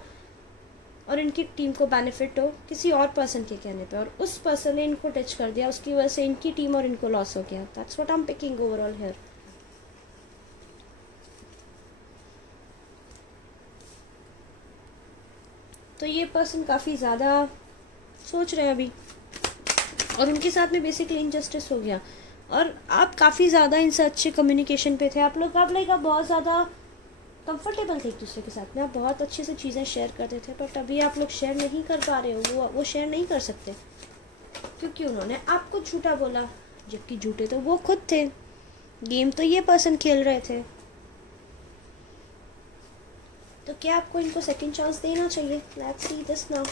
और इनकी टीम को बेनिफिट हो किसी और पर्सन के कहने पे, और उस पर्सन ने इनको टच कर दिया, उसकी वजह से इनकी टीम और इनको लॉस हो गया। That's what I am picking overall here. तो ये पर्सन काफ़ी ज़्यादा सोच रहे हैं अभी, और उनके साथ में बेसिकली इनजस्टिस हो गया, और आप काफ़ी ज़्यादा इनसे अच्छे कम्युनिकेशन पे थे, आप बहुत ज़्यादा कंफर्टेबल थे एक दूसरे के साथ में, आप बहुत अच्छे से चीज़ें शेयर करते थे, बट अभी आप लोग शेयर नहीं कर पा रहे हो, वो शेयर नहीं कर सकते क्योंकि उन्होंने आपको झूठा बोला, जबकि झूठे तो वो खुद थे, गेम तो ये पर्सन खेल रहे थे। तो क्या आपको इनको सेकंड चांस देना चाहिए? Let's see this now.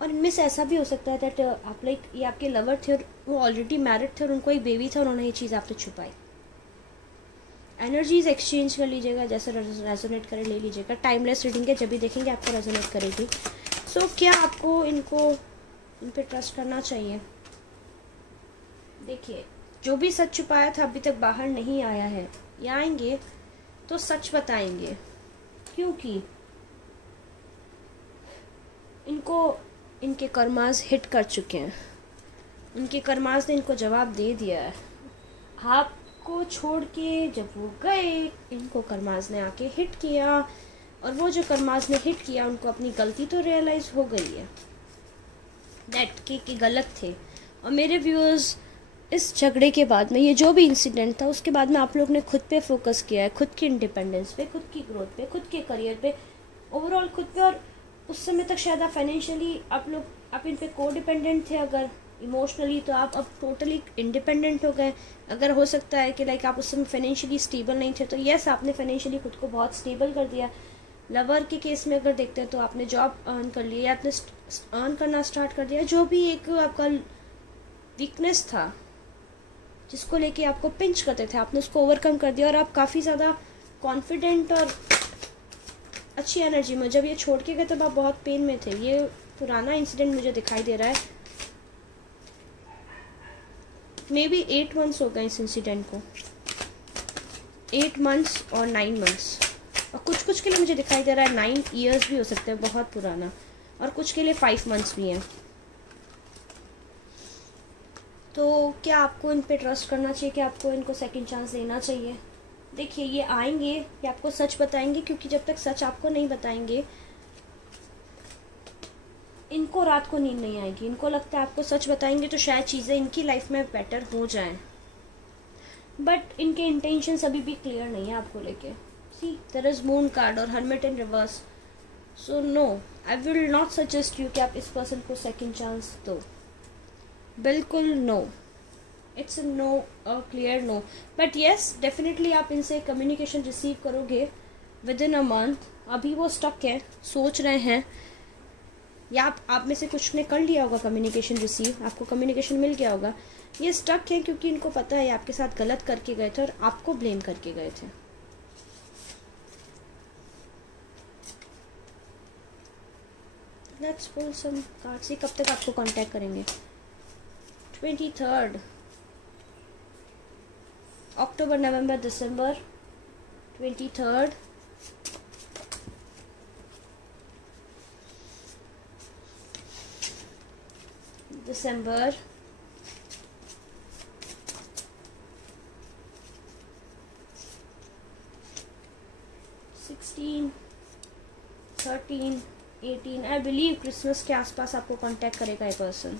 और इनमें से ऐसा भी हो सकता है दैट आप लाइक ये आपके लवर थे और वो ऑलरेडी मैरिड थे और उनको एक बेबी था, उन्होंने ये चीज़ आपसे छुपाई। एनर्जीज एक्सचेंज कर लीजिएगा, जैसे रेजोनेट करे ले लीजिएगा। टाइमलेस रीडिंग है, जब भी देखेंगे आपको रेजोनेट करेगी। सो क्या आपको इन पे ट्रस्ट करना चाहिए? देखिए, जो भी सच छुपाया था अभी तक बाहर नहीं आया है, या आएंगे तो सच बताएंगे, क्योंकि इनके कर्मास हिट कर चुके हैं, उनके कर्मास ने इनको जवाब दे दिया है। आपको छोड़ के जब वो गए, इनको कर्मास ने आके हिट किया, और वो जो कर्मास ने हिट किया उनको अपनी गलती तो रियलाइज़ हो गई है दैट कि गलत थे। और मेरे व्यूअर्स, इस झगड़े के बाद में, ये जो भी इंसिडेंट था उसके बाद में आप लोग ने खुद पे फोकस किया है, खुद की इंडिपेंडेंस पे, खुद की ग्रोथ पे, खुद के करियर पे, ओवरऑल खुद पे। और उस समय तक शायद आप फाइनेंशियली आप इन पे को डिपेंडेंट थे, अगर इमोशनली तो आप अब टोटली इंडिपेंडेंट हो गए। अगर हो सकता है कि लाइक आप उस समय फाइनेंशियली स्टेबल नहीं थे, तो यस आपने फाइनेंशियली खुद को बहुत स्टेबल कर दिया। लवर के केस में अगर देखते हैं तो आपने जॉब अर्न कर लिया, आपने अर्न करना स्टार्ट कर दिया। जो भी एक आपका वीकनेस था जिसको लेके आपको पिंच करते थे, आपने उसको ओवरकम कर दिया, और आप काफ़ी ज़्यादा कॉन्फिडेंट और अच्छी एनर्जी में। जब ये छोड़ के गए तब आप बहुत पेन में थे। ये पुराना इंसिडेंट मुझे दिखाई दे रहा है, मे बी 8 मंथ्स हो गए इस इंसिडेंट को, 8 मंथ्स और 9 मंथ्स, और कुछ के लिए मुझे दिखाई दे रहा है 9 ईयर्स भी हो सकते हैं, बहुत पुराना, और कुछ के लिए 5 मंथ्स भी हैं। तो क्या आपको इन पे ट्रस्ट करना चाहिए कि आपको इनको सेकंड चांस देना चाहिए? देखिए, ये आएंगे, ये आपको सच बताएंगे, क्योंकि जब तक सच आपको नहीं बताएंगे इनको रात को नींद नहीं आएगी। इनको लगता है आपको सच बताएंगे तो शायद चीज़ें इनकी लाइफ में बेटर हो जाएं, बट इनके इंटेंशंस अभी भी क्लियर नहीं है आपको लेके। See there is moon card और hermit in reverse. So no, I will not suggest you कि आप इस पर्सन को सेकंड चांस दो, बिल्कुल no, it's no, clear no. But yes, definitely आप इनसे कम्युनिकेशन रिसीव करोगे विद इन अ मंथ। अभी वो स्टक है, सोच रहे हैं, या आप में से कुछ ने कर लिया होगा कम्युनिकेशन रिसीव, आपको कम्युनिकेशन मिल गया होगा। ये स्टक है क्योंकि इनको पता है आपके साथ गलत करके गए थे और आपको ब्लेम करके गए थे। Let's pull some cards. कब तक आपको कांटेक्ट करेंगे? 23rd October, November, December, 23rd, December, 16, 13, 18, I believe Christmas के आसपास आपको कांटेक्ट करेगा ये पर्सन।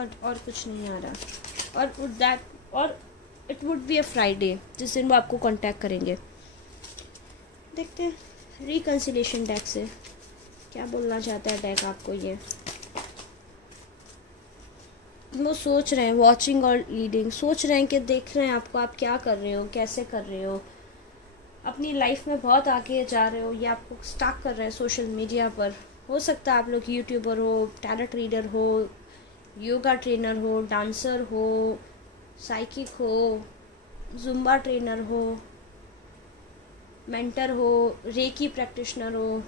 और कुछ नहीं आ रहा। और it would be a Friday जिस दिन वो आपको कांटेक्ट करेंगे। देखते हैं रिकंसिलेशन डेक से क्या बोलना चाहता है डेक आपको। ये वो सोच रहे हैं, वॉचिंग और लीडिंग, सोच रहे हैं कि देख रहे हैं आपको, आप क्या कर रहे हो, कैसे कर रहे हो, अपनी लाइफ में बहुत आगे जा रहे हो या आपको स्टक कर रहे हैं सोशल मीडिया पर। हो सकता है आप लोग यूट्यूबर हो, टैलेंट रीडर हो, योगा ट्रेनर हो, डांसर हो, साइकिक हो, जुम्बा ट्रेनर हो, मेंटर हो, रेकी प्रैक्टिशनर हो,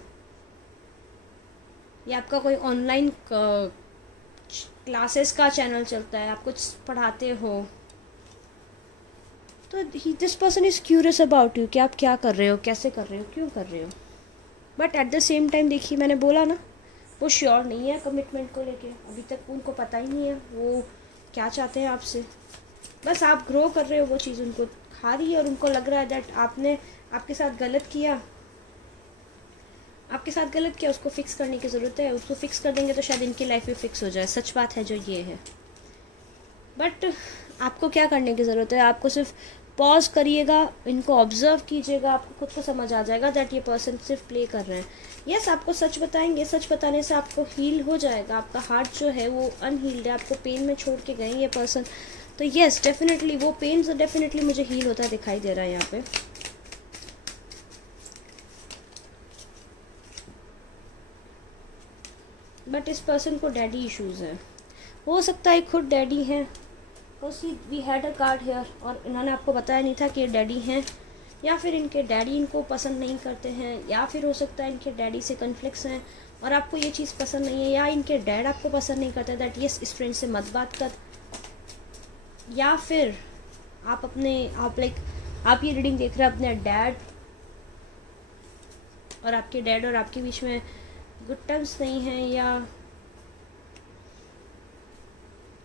या आपका कोई ऑनलाइन क्लासेस का चैनल चलता है, आप कुछ पढ़ाते हो। तो this person is curious about you कि आप क्या कर रहे हो, कैसे कर रहे हो, क्यों कर रहे हो। But at the same time देखिए, मैंने बोला ना, वो श्योर नहीं है कमिटमेंट को लेके। अभी तक उनको पता ही नहीं है वो क्या चाहते हैं आपसे। बस आप ग्रो कर रहे हो, वो चीज़ उनको खा रही है और उनको लग रहा है दैट आपने आपके साथ गलत किया, उसको फिक्स करने की ज़रूरत है। उसको फिक्स कर देंगे तो शायद इनकी लाइफ भी फिक्स हो जाए। सच बात है जो ये है। बट आपको क्या करने की ज़रूरत है, आपको सिर्फ पॉज करिएगा, इनको ऑब्जर्व कीजिएगा, आपको खुद को समझ आ जाएगा दैट ये पर्सन सिर्फ प्ले कर रहे हैं। यस, आपको सच बताएंगे, सच बताने से आपको हील हो जाएगा। आपका हार्ट जो है वो अनहील्ड है, आपको पेन में छोड़ के गए ये पर्सन। तो यस, डेफिनेटली वो पेन तो डेफिनेटली मुझे हील होता दिखाई दे रहा है यहाँ पे। बट इस पर्सन को डैडी इश्यूज़ है। हो सकता है खुद डैडी हैं। We had a card here और इन्होंने आपको बताया नहीं था कि ये डैडी हैं, या फिर इनके डैडी इनको पसंद नहीं करते हैं, या फिर हो सकता है इनके डैडी से कन्फ्लिक्ट्स हैं और आपको ये चीज़ पसंद नहीं है, या इनके डैड आपको पसंद नहीं करते दैट यस इस फ्रेंड से मत बात कर। या फिर आप ये रीडिंग देख रहे हैं अपने डैड और आपके बीच में गुड टर्म्स नहीं है, या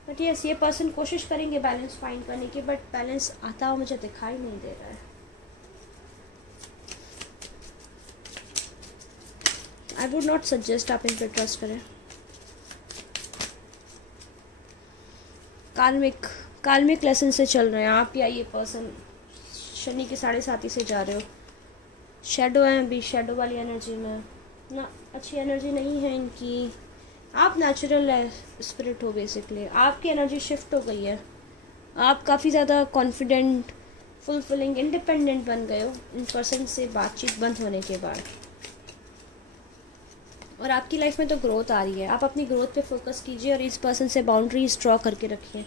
बट यस ये पर्सन कोशिश करेंगे बैलेंस फाइंड करने की, बट बैलेंस आता हुआ मुझे दिखाई नहीं दे रहा है। आई वुड नॉट सजेस्ट आप इन पर ट्रस्ट करें। कार्मिक लेसन से चल रहे हैं आप या ये पर्सन। शनि के 7.5 से जा रहे हो। शेडो है, अभी शेडो वाली एनर्जी में ना, अच्छी एनर्जी नहीं है इनकी। आप नेचुरल स्पिरिट हो बेसिकली, आपकी एनर्जी शिफ्ट हो गई है। आप काफ़ी ज़्यादा कॉन्फिडेंट, फुलफिलिंग, इंडिपेंडेंट बन गए हो इन पर्सन से बातचीत बंद होने के बाद। और आपकी लाइफ में तो ग्रोथ आ रही है। आप अपनी ग्रोथ पे फोकस कीजिए और इस पर्सन से बाउंड्रीज ड्रॉ करके रखिए,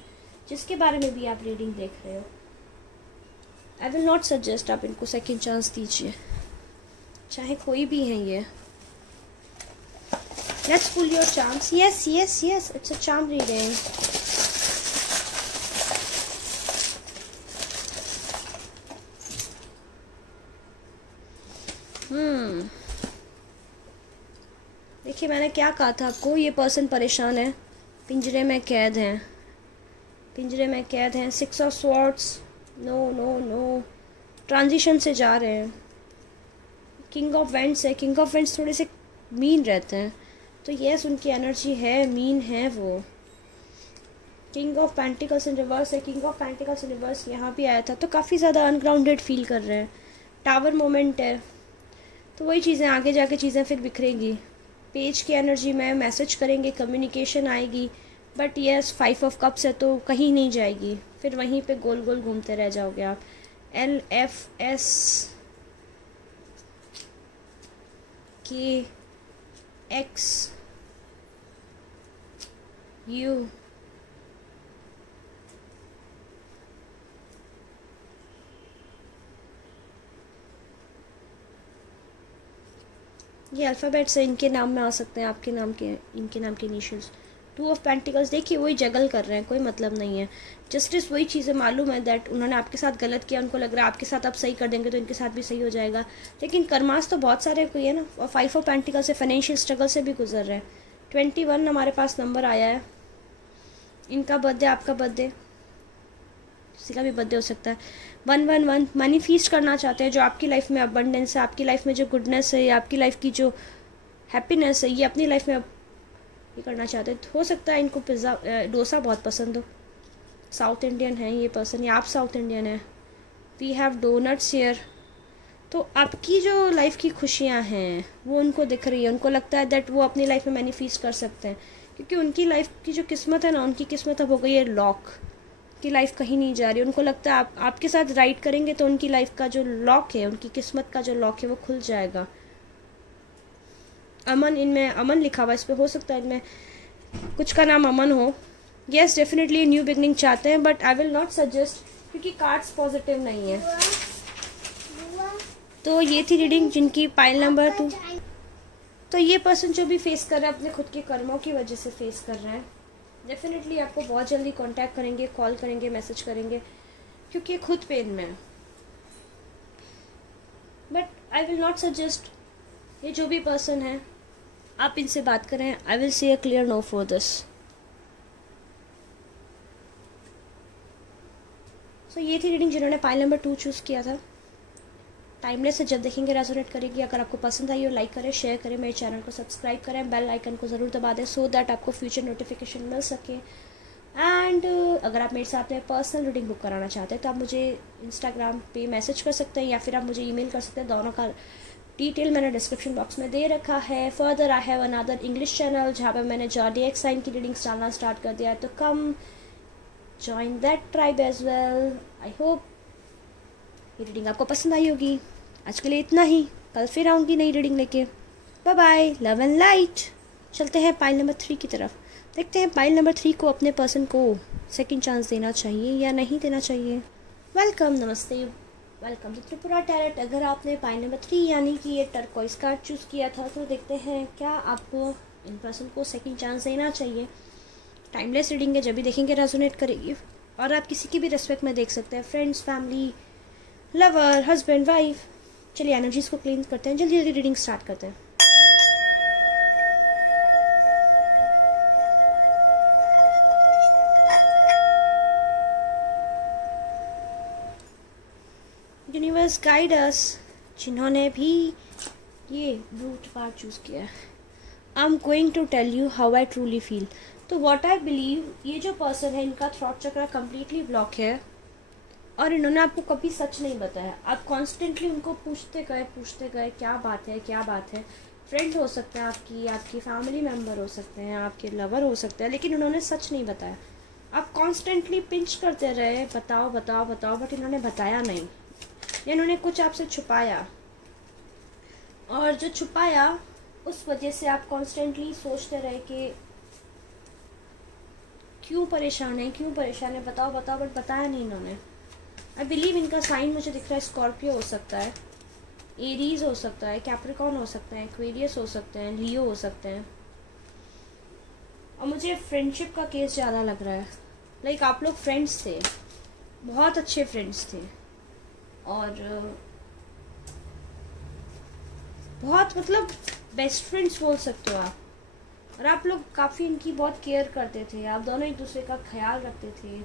जिसके बारे में भी आप रीडिंग देख रहे हो। आई विल नॉट सजेस्ट आप इनको सेकेंड चांस दीजिए, चाहे कोई भी है ये। Let's pull your charms. Yes. It's a charm reading. देखिए मैंने क्या कहा था आपको, ये पर्सन परेशान है, पिंजरे में कैद हैं। 6 ऑफ स्वॉर्ड्स, नो, ट्रांजिशन से जा रहे हैं। किंग ऑफ वेंट्स है। किंग ऑफ वेंट्स थोड़े से मीन रहते हैं, तो यस उनकी एनर्जी है, मीन है वो। King of pentacles in reverse है। King of pentacles in reverse यहाँ भी आया था, तो काफ़ी ज़्यादा अनग्राउंडेड फील कर रहे हैं। टावर मोमेंट है, तो वही चीज़ें आगे जाके चीज़ें फिर बिखरेंगी। पेज की एनर्जी में मैसेज करेंगे, कम्युनिकेशन आएगी, बट यस 5 ऑफ कप्स है तो कहीं नहीं जाएगी, फिर वहीं पे गोल गोल घूमते रह जाओगे आप। LFS KXU ये अल्फ़ाबेट्स है, इनके नाम में आ सकते हैं, आपके नाम के, इनके नाम के इनिशियल्स। 2 ऑफ पेंटिकल्स, देखिए वही जगल कर रहे हैं, कोई मतलब नहीं है। जस्टिस वही चीज़ें मालूम है दैट उन्होंने आपके साथ गलत किया, उनको लग रहा है आपके साथ आप सही कर देंगे तो इनके साथ भी सही हो जाएगा, लेकिन कर्मास तो बहुत सारे कोई है ना। और 5 ऑफ पेंटिकल्स से फाइनेंशियल स्ट्रगल से भी गुजर रहे हैं। 21 हमारे पास नंबर आया है। इनका बर्थडे, आपका बर्थडे, किसी का भी बर्थडे हो सकता है। 111 मनी फीस्ट करना चाहते हैं। जो आपकी लाइफ में अबंडेंस है, आपकी लाइफ में जो गुडनेस है, या आपकी लाइफ की जो हैप्पीनेस है, ये अपनी लाइफ में ये करना चाहते हैं। हो सकता है इनको पिज़्ज़ा डोसा बहुत पसंद हो। साउथ इंडियन है ये पर्सन, या आप साउथ इंडियन है। We have donuts here. तो आपकी जो लाइफ की खुशियाँ हैं वो उनको दिख रही है, उनको लगता है दैट वो अपनी लाइफ में मैनिफेस्ट कर सकते हैं, क्योंकि उनकी लाइफ की जो किस्मत है ना, उनकी किस्मत अब हो गई है लॉक, की लाइफ कहीं नहीं जा रही। उनको लगता है आप आपके साथ राइड करेंगे तो उनकी लाइफ का जो लॉक है, उनकी किस्मत का जो लॉक है वो खुल जाएगा। अमन, इनमें अमन लिखा हुआ, इस पर हो सकता है इनमें कुछ का नाम अमन हो। येस डेफिनेटली न्यू बिगनिंग चाहते हैं, but I will not suggest, क्योंकि कार्ड्स पॉजिटिव नहीं है। तो ये थी रीडिंग जिनकी पाइल नंबर 2। तो ये पर्सन जो भी फेस कर रहा है अपने खुद के कर्मों की वजह से फेस कर रहा है, डेफिनेटली आपको बहुत जल्दी कांटेक्ट करेंगे, कॉल करेंगे, मैसेज करेंगे, क्योंकि खुद पेन में है। But I will not suggest, ये जो भी पर्सन है आप इनसे बात करें। I will say a clear no for this. So ये थी रीडिंग जिन्होंने पाइल नंबर 2 चूज़ किया था। टाइमलेस से जब देखेंगे रेजोनेट करेगी। अगर आपको पसंद आई हो लाइक करें, शेयर करें, मेरे चैनल को सब्सक्राइब करें, बेल आइकन को ज़रूर दबा दें सो दैट आपको फ्यूचर नोटिफिकेशन मिल सके। एंड अगर आप मेरे साथ में पर्सनल रीडिंग बुक कराना चाहते हैं तो आप मुझे इंस्टाग्राम पे मैसेज कर सकते हैं, या फिर आप मुझे ईमेल कर सकते हैं। दोनों का डिटेल मैंने डिस्क्रिप्शन बॉक्स में दे रखा है। Further I have another English channel जहाँ पर मैंने ज़ोडिएक साइन की रीडिंग्स डालना स्टार्ट कर दिया है, तो come join that tribe as well. I hope ये रीडिंग आपको पसंद आई होगी। आज के लिए इतना ही, कल फिर आऊँगी नई रीडिंग लेके। Bye bye, love and light. चलते हैं पाइल नंबर 3 की तरफ। देखते हैं पाइल नंबर 3 को अपने पर्सन को सेकंड चांस देना चाहिए या नहीं देना चाहिए। वेलकम, नमस्ते, वेलकम टू त्रिपुरा टैरेट। अगर आपने पाइल नंबर 3 यानी कि ये टर्कोइस कार्ड चूज़ किया था, तो देखते हैं क्या आपको इन पर्सन को सेकंड चांस देना चाहिए। टाइमलेस रीडिंग है, जब भी देखेंगे रेजोनेट करेगी। और आप किसी की भी रिस्पेक्ट में देख सकते हैं, friends, family, lover, husband, wife. चलिए एनर्जीज को क्लीन करते हैं, जल्दी जल्दी रीडिंग स्टार्ट करते हैं। यूनिवर्स गाइड अस, जिन्होंने भी ये रूट पार्ट चूज किया। I am going to tell you how I truly feel. तो व्हाट आई बिलीव, ये जो पर्सन है इनका थ्रॉट चक्र कम्प्लीटली ब्लॉक है और इन्होंने आपको कभी सच नहीं बताया। आप कॉन्स्टेंटली उनको पूछते गए क्या बात है, क्या बात है। फ्रेंड हो सकते हैं आपकी फैमिली मेम्बर हो सकते हैं, आपके लवर हो सकते हैं, लेकिन उन्होंने सच नहीं बताया। आप कॉन्स्टेंटली पिंच करते रहे, बताओ बताओ बताओ, बट इन्होंने बताया नहीं, या इन्होंने कुछ आपसे छुपाया। और जो छुपाया उस वजह से आप कॉन्स्टेंटली सोचते रहे कि क्यों परेशान है, बताओ बताओ, बट बताया नहीं इन्होंने। आई बिलीव इनका साइन मुझे दिख रहा है स्कॉर्पियो हो सकता है, एरीज हो सकता है, कैप्रिकॉर्न हो सकता है, एक्वेरियस हो सकते हैं, लियो हो सकते हैं। और मुझे फ्रेंडशिप का केस ज़्यादा लग रहा है। लाइक आप लोग फ्रेंड्स थे, बहुत अच्छे फ्रेंड्स थे, और बहुत मतलब बेस्ट फ्रेंड्स बोल सकते हो आप। और आप लोग काफ़ी इनकी बहुत केयर करते थे, आप दोनों एक दूसरे का ख्याल रखते थे।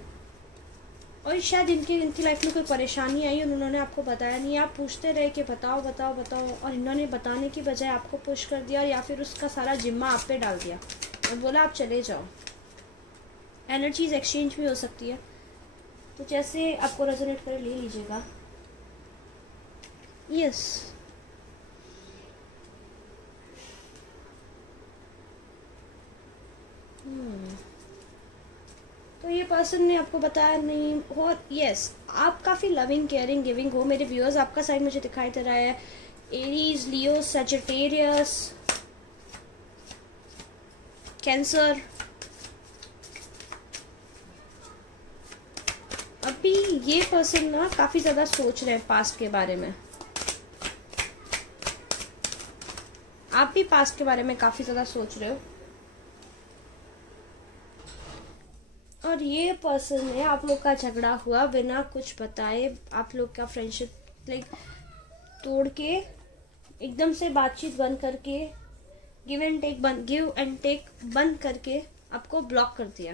और शायद इनकी लाइफ में कोई परेशानी आई और उन्होंने आपको बताया नहीं। आप पूछते रहे कि बताओ बताओ बताओ, और इन्होंने बताने की बजाय आपको पुश कर दिया, या फिर उसका सारा जिम्मा आप पे डाल दिया और बोला आप चले जाओ। एनर्जीज एक्सचेंज भी हो सकती है, तो जैसे आपको रेजोनेट करे ले लीजिएगा। यस, तो ये पर्सन ने आपको बताया नहीं। और यस, आप काफ़ी लविंग, केयरिंग, गिविंग हो। मेरे व्यूअर्स, आपका साइन मुझे दिखाई दे रहा है एरीज, लियो, सजिटेरियस, कैंसर। अभी ये पर्सन ना काफ़ी ज़्यादा सोच रहे हैं पास्ट के बारे में। आप भी पास्ट के बारे में काफ़ी ज़्यादा सोच रहे हो। और ये पर्सन ने आप लोग का झगड़ा हुआ बिना कुछ बताए, आप लोग का फ्रेंडशिप लाइक तोड़ के, एकदम से बातचीत बंद करके, गिव एंड टेक बंद करके आपको ब्लॉक कर दिया।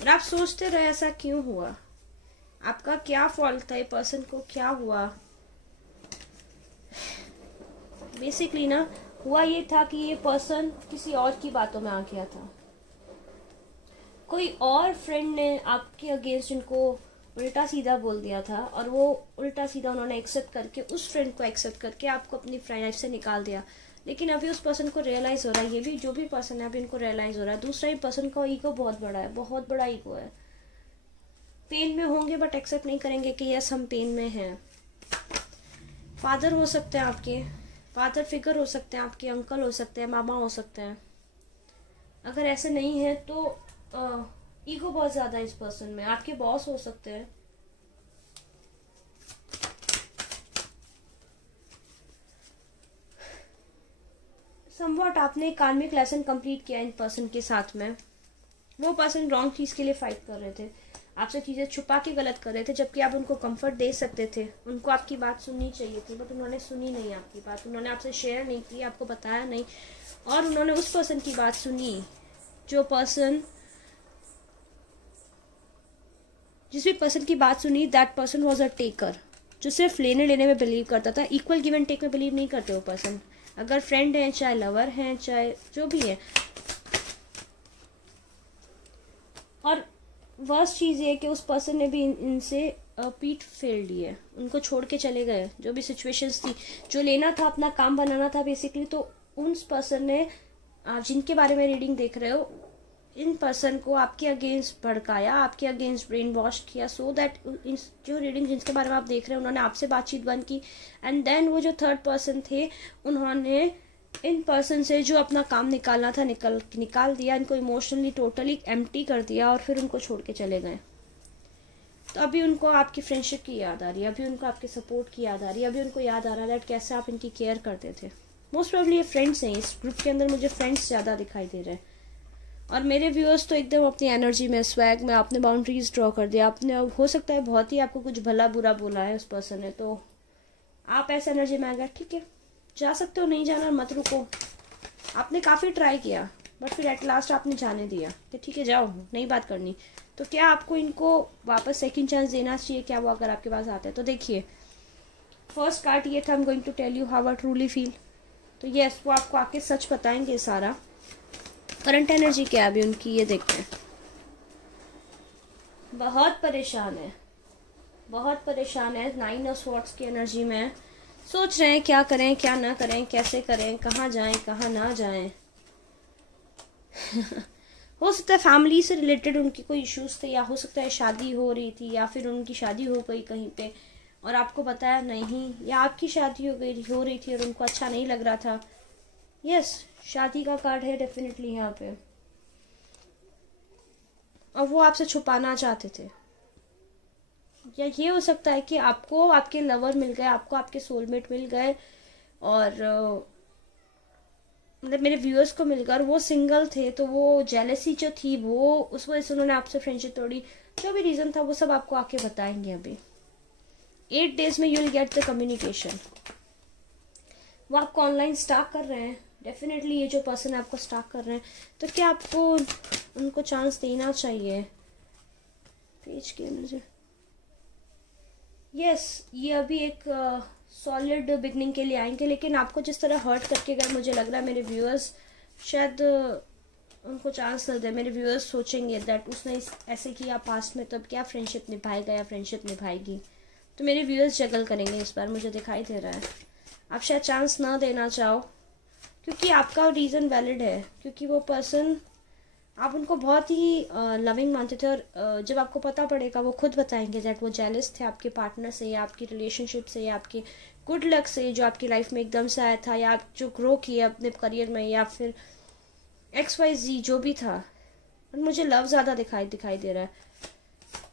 और आप सोचते रहे ऐसा क्यों हुआ, आपका क्या फॉल्ट था, ये पर्सन को क्या हुआ। बेसिकली ना हुआ ये था कि ये पर्सन किसी और की बातों में आ गया था। कोई और फ्रेंड ने आपके अगेंस्ट इनको उल्टा सीधा बोल दिया था, और वो उल्टा सीधा उन्होंने एक्सेप्ट करके, उस फ्रेंड को एक्सेप्ट करके आपको अपनी फ्रेंड लाइफ से निकाल दिया। लेकिन अभी उस पर्सन को रियलाइज हो रहा है, ये भी जो भी पर्सन है अभी इनको रियलाइज हो रहा है, दूसरा ही पर्सन का ईगो बहुत बड़ा है, बहुत बड़ा ईगो है। पेन में होंगे बट एक्सेप्ट नहीं करेंगे कि यस हम पेन में हैं। फादर हो सकते हैं आपके, फादर फिगर हो सकते हैं आपके, अंकल हो सकते हैं, मामा हो सकते हैं। अगर ऐसे नहीं है तो ईगो बहुत ज्यादा है इस पर्सन में। आपके बॉस हो सकते हैं। समवॉट आपने कार्मिक लेसन कंप्लीट किया इन पर्सन के साथ में। वो पर्सन रॉन्ग चीज के लिए फाइट कर रहे थे, आपसे चीजें छुपा के गलत कर रहे थे, जबकि आप उनको कंफर्ट दे सकते थे। उनको आपकी बात सुननी चाहिए थी बट उन्होंने सुनी नहीं आपकी बात, उन्होंने आपसे शेयर नहीं की, आपको बताया नहीं, और उन्होंने उस पर्सन की बात सुनी जो पर्सन, जिस भी पर्सन की बात सुनी that person was a taker, जो सिर्फ लेने लेने में बिलीव करता था। इक्वल गिव एंड टेक में बिलीव नहीं करते वो पर्सन। अगर फ्रेंड है, चाहे लवर है, चाहे जो भी है। और वर्स्ट चीज ये कि उस पर्सन ने भी इनसे पीठ फेर ली है, उनको छोड़ के चले गए। जो भी सिचुएशंस थी, जो लेना था, अपना काम बनाना था बेसिकली, तो उस पर्सन ने, आप जिनके बारे में रीडिंग देख रहे हो, इन पर्सन को आपके अगेंस्ट भड़काया, आपके अगेंस्ट ब्रेन वॉश किया, सो दैट जो रीडिंग जिनके बारे में आप देख रहे हैं उन्होंने आपसे बातचीत बंद की। एंड देन वो जो थर्ड पर्सन थे उन्होंने इन पर्सन से जो अपना काम निकालना था निकाल दिया, इनको इमोशनली टोटली एम्प्टी कर दिया और फिर उनको छोड़ के चले गए। तो अभी उनको आपकी फ्रेंडशिप की याद आ रही है, अभी उनको आपके सपोर्ट की याद आ रही है, अभी उनको याद आ रहा है कैसे आप इनकी केयर करते थे। मोस्ट प्रोबेबली ये फ्रेंड्स हैं, इस ग्रुप के अंदर मुझे फ्रेंड्स ज़्यादा दिखाई दे रहे हैं। और मेरे व्यूअर्स तो एकदम अपनी एनर्जी में, स्वैग में आपने बाउंड्रीज ड्रॉ कर दिया। आपने, हो सकता है बहुत ही आपको कुछ भला बुरा बोला है उस पर्सन ने, तो आप ऐसा एनर्जी में आ गया, ठीक है जा सकते हो, नहीं जाना मत रुको। आपने काफ़ी ट्राई किया बट फिर एट लास्ट आपने जाने दिया कि ठीक है जाओ, नहीं बात करनी। तो क्या आपको इनको वापस सेकंड चांस देना चाहिए क्या, वो अगर आपके पास आते हैं तो? देखिए फर्स्ट कार्ड ये था, I am going to tell you how I truly feel. तो यस, वो आपको आके सच बताएंगे सारा। करंट एनर्जी क्या है अभी उनकी, ये देखते हैं। बहुत परेशान है, बहुत परेशान है, 9 ऑफ स्वॉर्ड्स की एनर्जी में। सोच रहे हैं क्या करें क्या ना करें, कैसे करें, कहाँ जाएं कहाँ ना जाएं। हो सकता है फैमिली से रिलेटेड उनकी कोई इश्यूज थे, या हो सकता है शादी हो रही थी, या फिर उनकी शादी हो गई कहीं पे और आपको बताया नहीं, या आपकी शादी हो रही थी और उनको अच्छा नहीं लग रहा था। यस, शादी का कार्ड है डेफिनेटली यहाँ पे, और वो आपसे छुपाना चाहते थे। या ये हो सकता है कि आपको आपके लवर मिल गए, आपको आपके सोलमेट मिल गए, और मतलब मेरे व्यूअर्स को मिल गए और वो सिंगल थे, तो वो जेलसी जो थी वो उस वजह से उन्होंने आपसे फ्रेंडशिप तोड़ी। जो भी रीजन था वो सब आपको आके बताएंगे अभी। 8 days में you will get the communication. वो आपको ऑनलाइन स्टार्ट कर रहे हैं डेफिनेटली, ये जो पर्सन आपको स्टार्ट कर रहे हैं, तो क्या आपको उनको चांस देना चाहिए? पेज के अंदर यस, ये अभी एक सॉलिड बिगनिंग के लिए आएंगे, लेकिन आपको जिस तरह हर्ट करके गए, मुझे लग रहा है मेरे व्यूअर्स शायद उनको चांस न दे। मेरे व्यूअर्स सोचेंगे दैट उसने ऐसे किया पास्ट में, तब क्या फ्रेंडशिप निभाएगा या फ्रेंडशिप निभाएगी। तो मेरे व्यूअर्स जगल करेंगे इस बार, मुझे दिखाई दे रहा है। आप शायद चांस ना देना चाहो क्योंकि आपका रीज़न वैलिड है, क्योंकि वो पर्सन, आप उनको बहुत ही लविंग मानते थे, और जब आपको पता पड़ेगा वो खुद बताएंगे दैट वो जेलस थे आपके पार्टनर से, या आपकी रिलेशनशिप से, या आपके गुड लक से जो आपकी लाइफ में एकदम से आया था, या आप जो ग्रो किए अपने करियर में, या फिर XYZ जो भी था। और मुझे लव ज़्यादा दिखाई दे रहा है।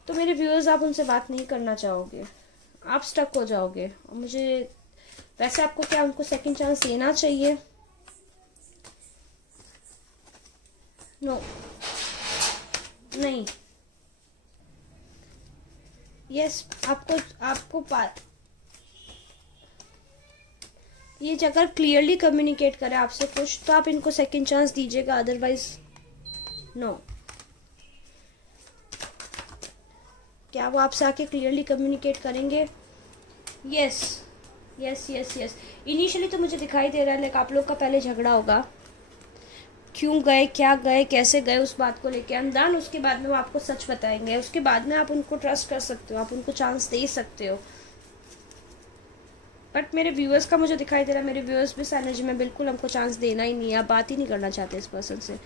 तो मेरे व्यूअर्स, आप उनसे बात नहीं करना चाहोगे, आप स्टक हो जाओगे। और मुझे वैसे आपको क्या उनको सेकेंड चांस देना चाहिए? नो नहीं। यस, आपको ये अगर क्लियरली कम्युनिकेट करे आपसे कुछ, तो आप इनको सेकंड चांस दीजिएगा, अदरवाइज नो। क्या वो आपसे आके क्लियरली कम्युनिकेट करेंगे? Yes, yes yes yes, initially तो मुझे दिखाई दे रहा है लाइक आप लोग का पहले झगड़ा होगा, क्यों गए, क्या गए, कैसे गए, उस बात को लेके अनदान। उसके बाद में वो आपको सच बताएंगे, उसके बाद में आप उनको ट्रस्ट कर सकते हो, आप उनको चांस दे सकते हो। बट मेरे व्यूअर्स का मुझे दिखाई दे रहा है, मेरे व्यूअर्स भी इस एनर्जी में बिल्कुल हमको चांस देना ही नहीं है, आप बात ही नहीं करना चाहते इस पर्सन से,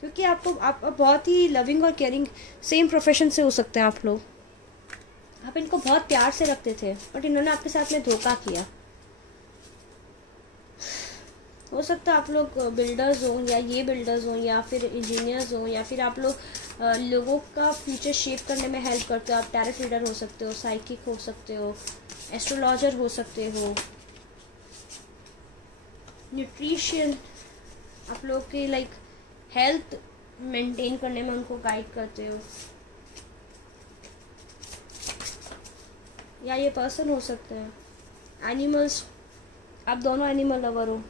क्योंकि आपको आप बहुत ही लविंग और केयरिंग सेम प्रोफेशन से हो सकते हैं आप लोग। आप इनको बहुत प्यार से रखते थे बट इन्होंने आपके साथ में धोखा किया। हो सकता है आप लोग बिल्डर्स हों, या ये बिल्डर्स हों, या फिर इंजीनियर्स हों, या फिर आप लोग लोगों का फ्यूचर शेप करने में हेल्प करते हो। आप टैरो रीडर हो सकते हो, साइकिक हो सकते हो, एस्ट्रोलॉजर हो सकते हो, न्यूट्रिशन, आप लोग के लाइक हेल्थ मेंटेन करने में उनको गाइड करते हो। या ये पर्सन हो सकते हैं एनिमल्स, आप दोनों एनिमल लवर हो।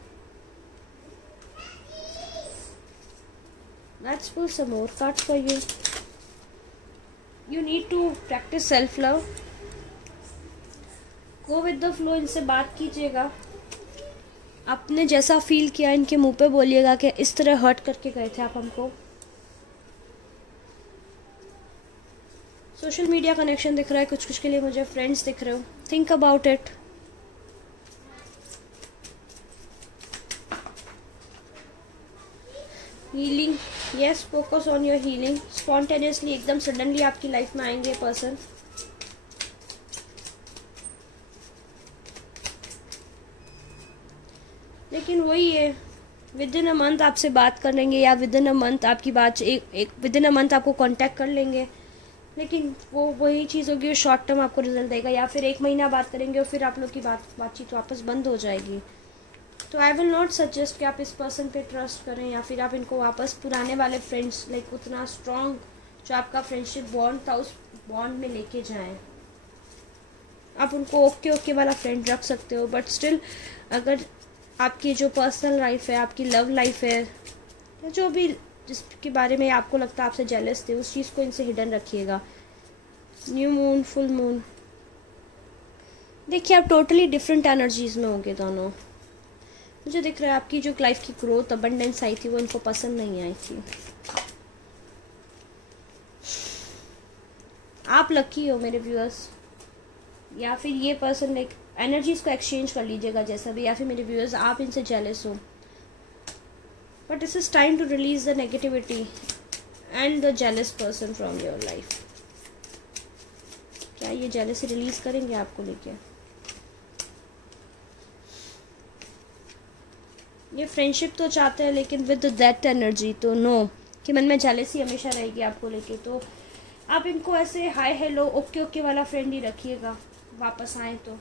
Let's pull some more cards for you. You need to practice self love. Go with the flow, इनसे बात कीजिएगा, आपने जैसा फील किया इनके मुंह पे बोलिएगा कि इस तरह हर्ट करके गए थे आप हमको। सोशल मीडिया कनेक्शन दिख रहा है, कुछ कुछ के लिए मुझे फ्रेंड्स दिख रहे हो। Think about it. Healing, yes, focus on your healing. Spontaneously एकदम सडनली आपकी लाइफ में आएंगे पर्सन। लेकिन वही है, विद इन अ मंथ आपसे बात कर लेंगे, या विद इन अ मंथ आपकी बात एक विद इन अ मंथ आपको कांटेक्ट कर लेंगे, लेकिन वो वही चीज़ होगी, शॉर्ट टर्म आपको रिजल्ट देगा। या फिर 1 महीना बात करेंगे और फिर आप लोग की बातचीत वापस बंद हो जाएगी। तो आई विल नॉट सजेस्ट कि आप इस पर्सन पे ट्रस्ट करें, या फिर आप इनको वापस पुराने वाले फ्रेंड्स लाइक उतना स्ट्रॉन्ग जो आपका फ्रेंडशिप बॉन्ड था उस बॉन्ड में लेके जाएं। आप उनको ओके ओके वाला फ्रेंड रख सकते हो, बट स्टिल अगर आपकी जो पर्सनल लाइफ है, आपकी लव लाइफ है, या जो भी जिसके बारे में आपको लगता है आपसे जेलस थे, उस चीज़ को इनसे हिडन रखिएगा। न्यू मून, फुल मून, देखिए आप टोटली डिफरेंट एनर्जीज में होंगे दोनों। मुझे दिख रहा है आपकी जो लाइफ की ग्रोथ अबंडेंस आई थी वो इनको पसंद नहीं आई थी। आप लकी हो मेरे व्यूअर्स, या फिर ये पर्सन लाइक एनर्जीज को एक्सचेंज कर लीजिएगा जैसा भी, या फिर मेरे व्यूअर्स आप इनसे जेलस हो। But this is time to release the negativity and the jealous person from your life. क्या ये जेलसी रिलीज करेंगे आपको लेके? ये फ्रेंडशिप तो चाहते हैं लेकिन विद दैट एनर्जी, तो नो कि मन में जेलसी हमेशा रहेगी आपको लेके। तो आप इनको ऐसे हाय हेलो ओके ओके वाला फ्रेंड ही रखिएगा वापस आए तो।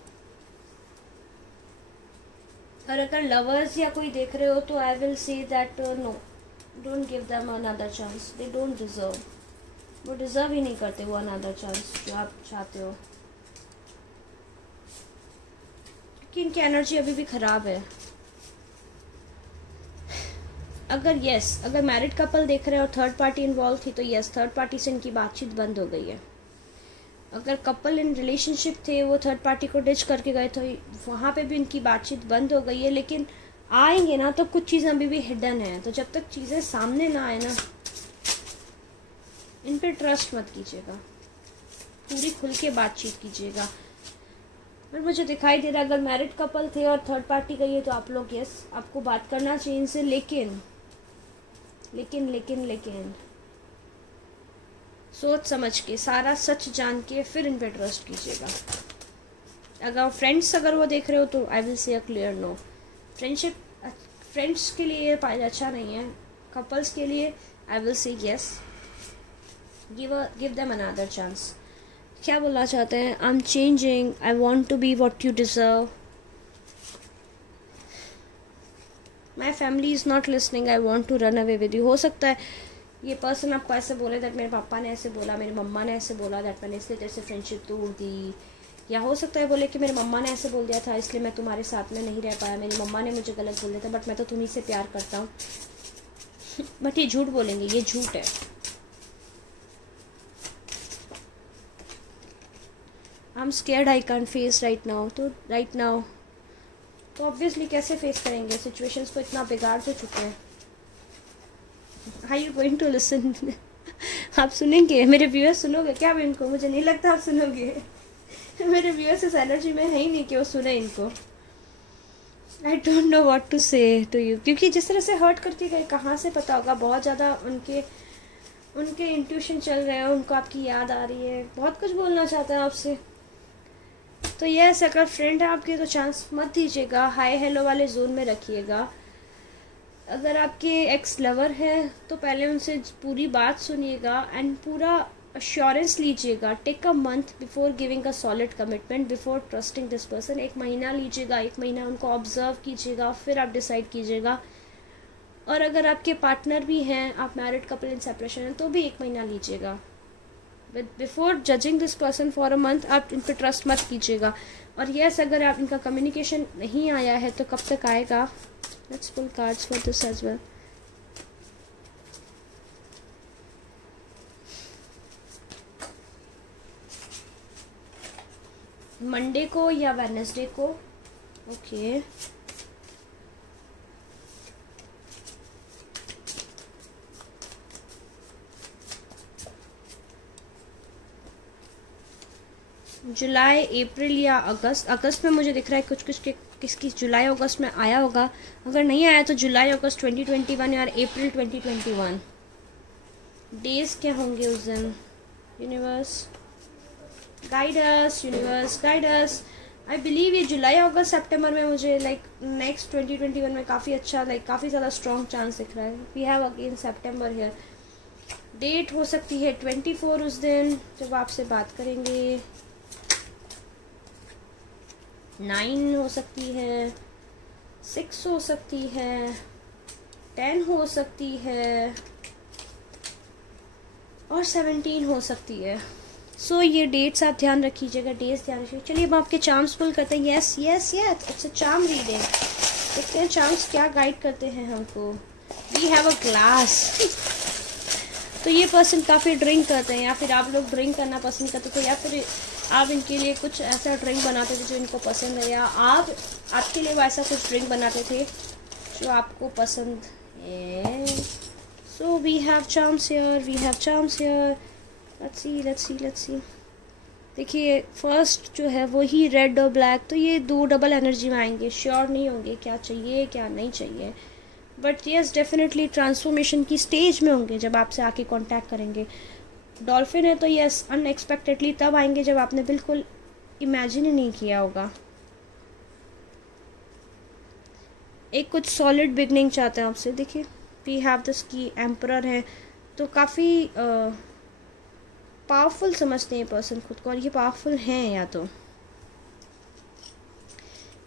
और अगर लवर्स या कोई देख रहे हो तो I will say that no, don't give them another chance, they don't deserve. वो डिजर्व ही नहीं करते वो अनदर चांस जो आप चाहते हो, क्योंकि इनकी एनर्जी अभी भी खराब है। अगर मैरिड कपल देख रहे हैं और थर्ड पार्टी इन्वॉल्व थी तो यस, थर्ड पार्टी से इनकी बातचीत बंद हो गई है। अगर कपल इन रिलेशनशिप थे, वो थर्ड पार्टी को डिच करके गए तो वहाँ पे भी इनकी बातचीत बंद हो गई है। लेकिन आएंगे ना तो कुछ चीज़ें अभी भी हिडन है, तो जब तक चीज़ें सामने ना आए ना, इन पे ट्रस्ट मत कीजिएगा, पूरी खुल के बातचीत कीजिएगा। और मुझे दिखाई दे रहा है अगर मैरिड कपल थे और थर्ड पार्टी गई है तो आप लोग यस, आपको बात करना चाहिए इनसे, लेकिन लेकिन लेकिन लेकिन सोच समझ के, सारा सच जान के फिर इन पे ट्रस्ट कीजिएगा। अगर फ्रेंड्स अगर वो देख रहे हो तो I will say a clear no. Friends के लिए ये अच्छा नहीं है, कपल्स के लिए I will say yes, give them another chance. क्या बोलना चाहते हैं? I am changing, I want to be what you deserve, my family is not listening, I want to run away with you. हो सकता है ये पर्सन आपको ऐसे बोले दैट मेरे पापा ने ऐसे बोला, मेरी मम्मा ने ऐसे बोला दैट मैंने इसलिए तेरे से फ्रेंडशिप तोड़ दी। या हो सकता है बोले कि मेरी मम्मा ने ऐसे बोल दिया था इसलिए मैं तुम्हारे साथ में नहीं रह पाया, मेरी मम्मा ने मुझे गलत बोल दिया था, बट मैं तो तुम्हीं से प्यार करता हूँ। बट ये झूठ बोलेंगे, ये झूठ है। I am scared, I can't face right now. तो राइट नाउ तो ऑब्वियसली कैसे फेस करेंगे, सिचुएशंस को इतना बिगाड़ तो चुके हैं। Are you going to listen? आप सुनेंगे? मेरे व्यूअर्स सुनोगे क्या अब इनको? मुझे नहीं लगता आप सुनोगे। मेरे व्यूअर्स इस एनर्जी में है ही नहीं कि वो सुने इनको। I don't know what to say to you, क्योंकि जिस तरह से हर्ट करके गए, कहाँ से पता होगा, बहुत ज़्यादा उनके इंट्यूशन चल रहे हैं, उनको आपकी याद आ रही है, बहुत कुछ बोलना चाहते हैं आपसे। तो यस, अगर फ्रेंड है आपके तो चांस मत दीजिएगा, हाय हेलो वाले जोन में रखिएगा। अगर आपके एक्स लवर है तो पहले उनसे पूरी बात सुनिएगा एंड पूरा अश्योरेंस लीजिएगा। Take a month before giving a solid commitment, before trusting this person. 1 महीना लीजिएगा, 1 महीना उनको ऑब्जर्व कीजिएगा, फिर आप डिसाइड कीजिएगा। और अगर आपके पार्टनर भी हैं, आप मैरिड कपल इन सेपरेशन हैं, तो भी 1 महीना लीजिएगा। Before judging this person for a month आप इन पर ट्रस्ट मत कीजिएगा। और यस, अगर आप इनका कम्युनिकेशन नहीं आया है तो कब तक आएगा? Let's pull cards for this as well. Monday को या वेडनेसडे को? ओके, जुलाई, अप्रैल या अगस्त। अगस्त में मुझे दिख रहा है कुछ किसकी जुलाई अगस्त में आया होगा। अगर नहीं आया तो जुलाई अगस्त 2021 या अप्रैल 2021। डेज क्या होंगे उस दिन? Universe guide us, universe guide us. आई बिलीव ये जुलाई अगस्त सितंबर में मुझे नेक्स्ट 2021 में काफ़ी अच्छा काफ़ी ज़्यादा स्ट्रॉन्ग चांस दिख रहा है। We have again September here. Date हो सकती है 24 उस दिन जब आपसे बात करेंगे। 9 हो सकती है, 6 हो सकती है, 10 हो सकती है और 17 हो सकती है। सो ये डेट्स आप ध्यान रखिएगा, डेट्स ध्यान रखिए। चलिए हम आपके चार्म्स पुल करते हैं। Yes yes yes, it's a charm reading. देखते हैं चार्म्स क्या गाइड करते हैं हमको। We have a glass. तो ये पर्सन काफ़ी ड्रिंक करते हैं, या फिर आप लोग ड्रिंक करना पसंद करते थे, या फिर आप इनके लिए कुछ ऐसा ड्रिंक बनाते थे जो इनको पसंद है, या आप आपके लिए वैसा कुछ ड्रिंक बनाते थे जो आपको पसंद है। So we have charms here, we have charms here. Let's see let's see let's see. देखिए फर्स्ट जो है वो ही रेड और ब्लैक, तो ये 2 डबल एनर्जी में आएंगे। श्योर नहीं होंगे क्या चाहिए क्या नहीं चाहिए, बट यस डेफिनेटली ट्रांसफॉर्मेशन की स्टेज में होंगे जब आपसे आके कांटेक्ट करेंगे। डॉल्फिन है तो यस अनएक्सपेक्टेडली तब आएंगे जब आपने बिल्कुल इमेजिन ही नहीं किया होगा। एक कुछ सॉलिड बिगनिंग चाहते हैं आपसे। देखिए वी हैव दिस की एम्परर है, तो काफ़ी पावरफुल समझते हैं पर्सन खुद को, और ये पावरफुल हैं। या तो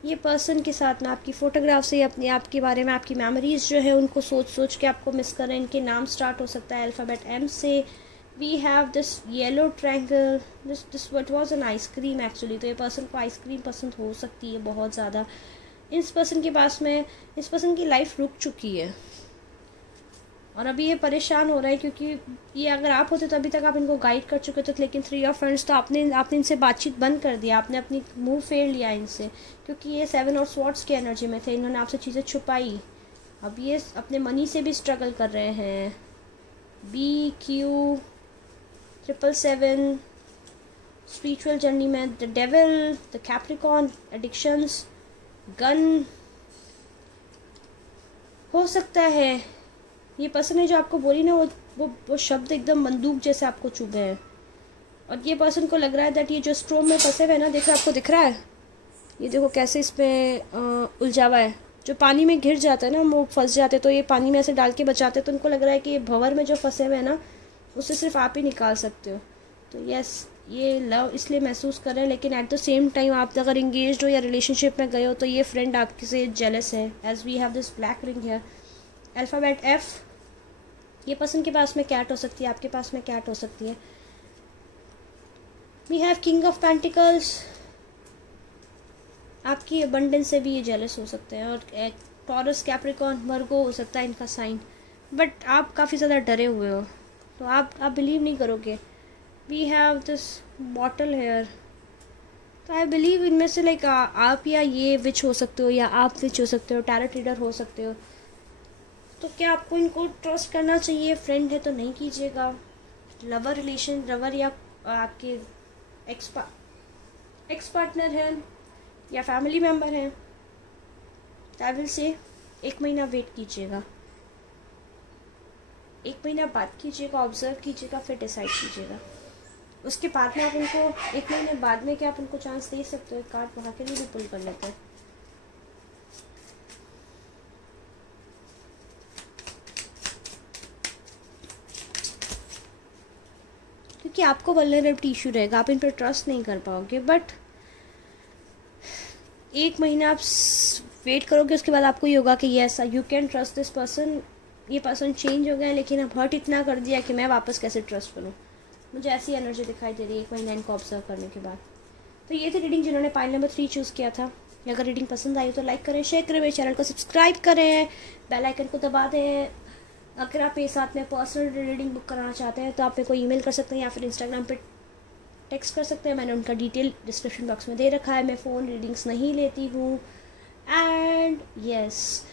ये पर्सन के साथ में आपकी फ़ोटोग्राफ से अपने आप के बारे में, आपकी मेमोरीज जो है उनको सोच सोच के आपको मिस कर रहे हैं। इनके नाम स्टार्ट हो सकता है अल्फ़ाबेट M से। We have this yellow triangle, this what was an ice cream actually. तो ये पर्सन को आइसक्रीम पसंद हो सकती है बहुत ज़्यादा। इस पर्सन के पास में, इस पर्सन की लाइफ रुक चुकी है और अभी ये परेशान हो रहा है, क्योंकि ये अगर आप होते तो अभी तक आप इनको गाइड कर चुके थे, लेकिन 3 ऑफ फ्रेंड्स तो आपने इनसे बातचीत बंद कर दिया, आपने अपनी मुंह फेर लिया इनसे, क्योंकि ये 7 ऑफ स्वॉर्ड्स की एनर्जी में थे। इन्होंने आपसे चीज़ें छुपाई। अब ये अपने मनी से भी स्ट्रगल कर रहे हैं। BQ 777 स्पिरिचुअल जर्नी में, the devil, the Capricorn, addictions, gun हो सकता है। ये पर्सन है जो आपको बोली ना, वो शब्द एकदम बंदूक जैसे आपको चुभे हैं। और ये पर्सन को लग रहा है दैट ये जो स्ट्रोम में फंसे हुए हैं ना, देख रहा, आपको दिख रहा है, ये देखो कैसे इसमें उलझा हुआ है। जो पानी में घिर जाता है ना, वो फंस जाते, तो ये पानी में ऐसे डाल के बचाते, तो उनको लग रहा है कि ये भंवर में जो फंसे हुए हैं ना, उससे सिर्फ आप ही निकाल सकते हो। तो यस, ये लव इसलिए महसूस कर रहे हैं, लेकिन एट द सेम टाइम आप अगर इंगेज हो या रिलेशनशिप में गए हो तो ये फ्रेंड आपके से जेलस है। As we have this black ring here, alphabet F। ये पर्सन के पास में कैट हो सकती है, आपके पास में कैट हो सकती है। We have king of pentacles. आपकी अबंडेंस से भी ये जेलस हो सकते हैं। और एक टॉरस, कैप्रिकॉन, वर्गो हो सकता है इनका साइन, बट आप काफ़ी ज़्यादा डरे हुए हो, तो आप बिलीव नहीं करोगे। We have this bottle here, तो आई बिलीव इनमें से लाइक आप या ये विच हो सकते हो या आप विच हो सकते हो, टैरोट रीडर हो सकते हो। तो क्या आपको इनको ट्रस्ट करना चाहिए? फ्रेंड है तो नहीं कीजिएगा। लवर रिलेशन, लवर या आपके एक्स पार्टनर है या फैमिली मेम्बर है, आई विल से 1 महीना वेट कीजिएगा। 1 महीना बात कीजिएगा, ऑब्जर्व कीजिएगा, फिर डिसाइड कीजिएगा। उसके बाद में आप उनको 1 महीने बाद में क्या आप उनको चांस दे सकते हो? एक कार्ड वहाँ के लिए भी पुल कर लेते हैं। क्योंकि आपको वल्नरेबिलिटी इशू रहेगा, आप इन पर ट्रस्ट नहीं कर पाओगे। बट 1 महीना आप वेट करोगे, उसके बाद आपको ये होगा कि yes you can trust this person. ये पर्सन चेंज हो गया है, लेकिन अब हर्ट इतना कर दिया कि मैं वापस कैसे ट्रस्ट करूँ। मुझे ऐसी एनर्जी दिखाई दे रही है 1 महीना इनको ऑब्जर्व करने के बाद। तो ये थी रीडिंग जिन्होंने पाइल नंबर 3 चूज़ किया था। अगर रीडिंग पसंद आई तो लाइक करें, शेयर करें, मेरे चैनल को सब्सक्राइब करें, बेल आइकन को दबा दें। अगर आप मेरे साथ में पर्सनल रीडिंग बुक कराना चाहते हैं तो आप मेरे को ईमेल कर सकते हैं या फिर इंस्टाग्राम पे टेक्स्ट कर सकते हैं। मैंने उनका डिटेल डिस्क्रिप्शन बॉक्स में दे रखा है। मैं फ़ोन रीडिंग्स नहीं लेती हूँ। एंड यस,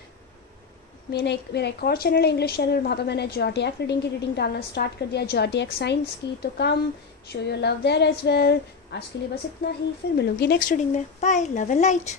मेरा एक और चैनल है, इंग्लिश चैनल, वहाँ पर मैंने जॉडियक रीडिंग की रीडिंग डालना स्टार्ट कर दिया, जॉडियक साइंस की। तो come show your love there as well. आज के लिए बस इतना ही, फिर मिलूंगी नेक्स्ट रीडिंग में। Bye, love and light.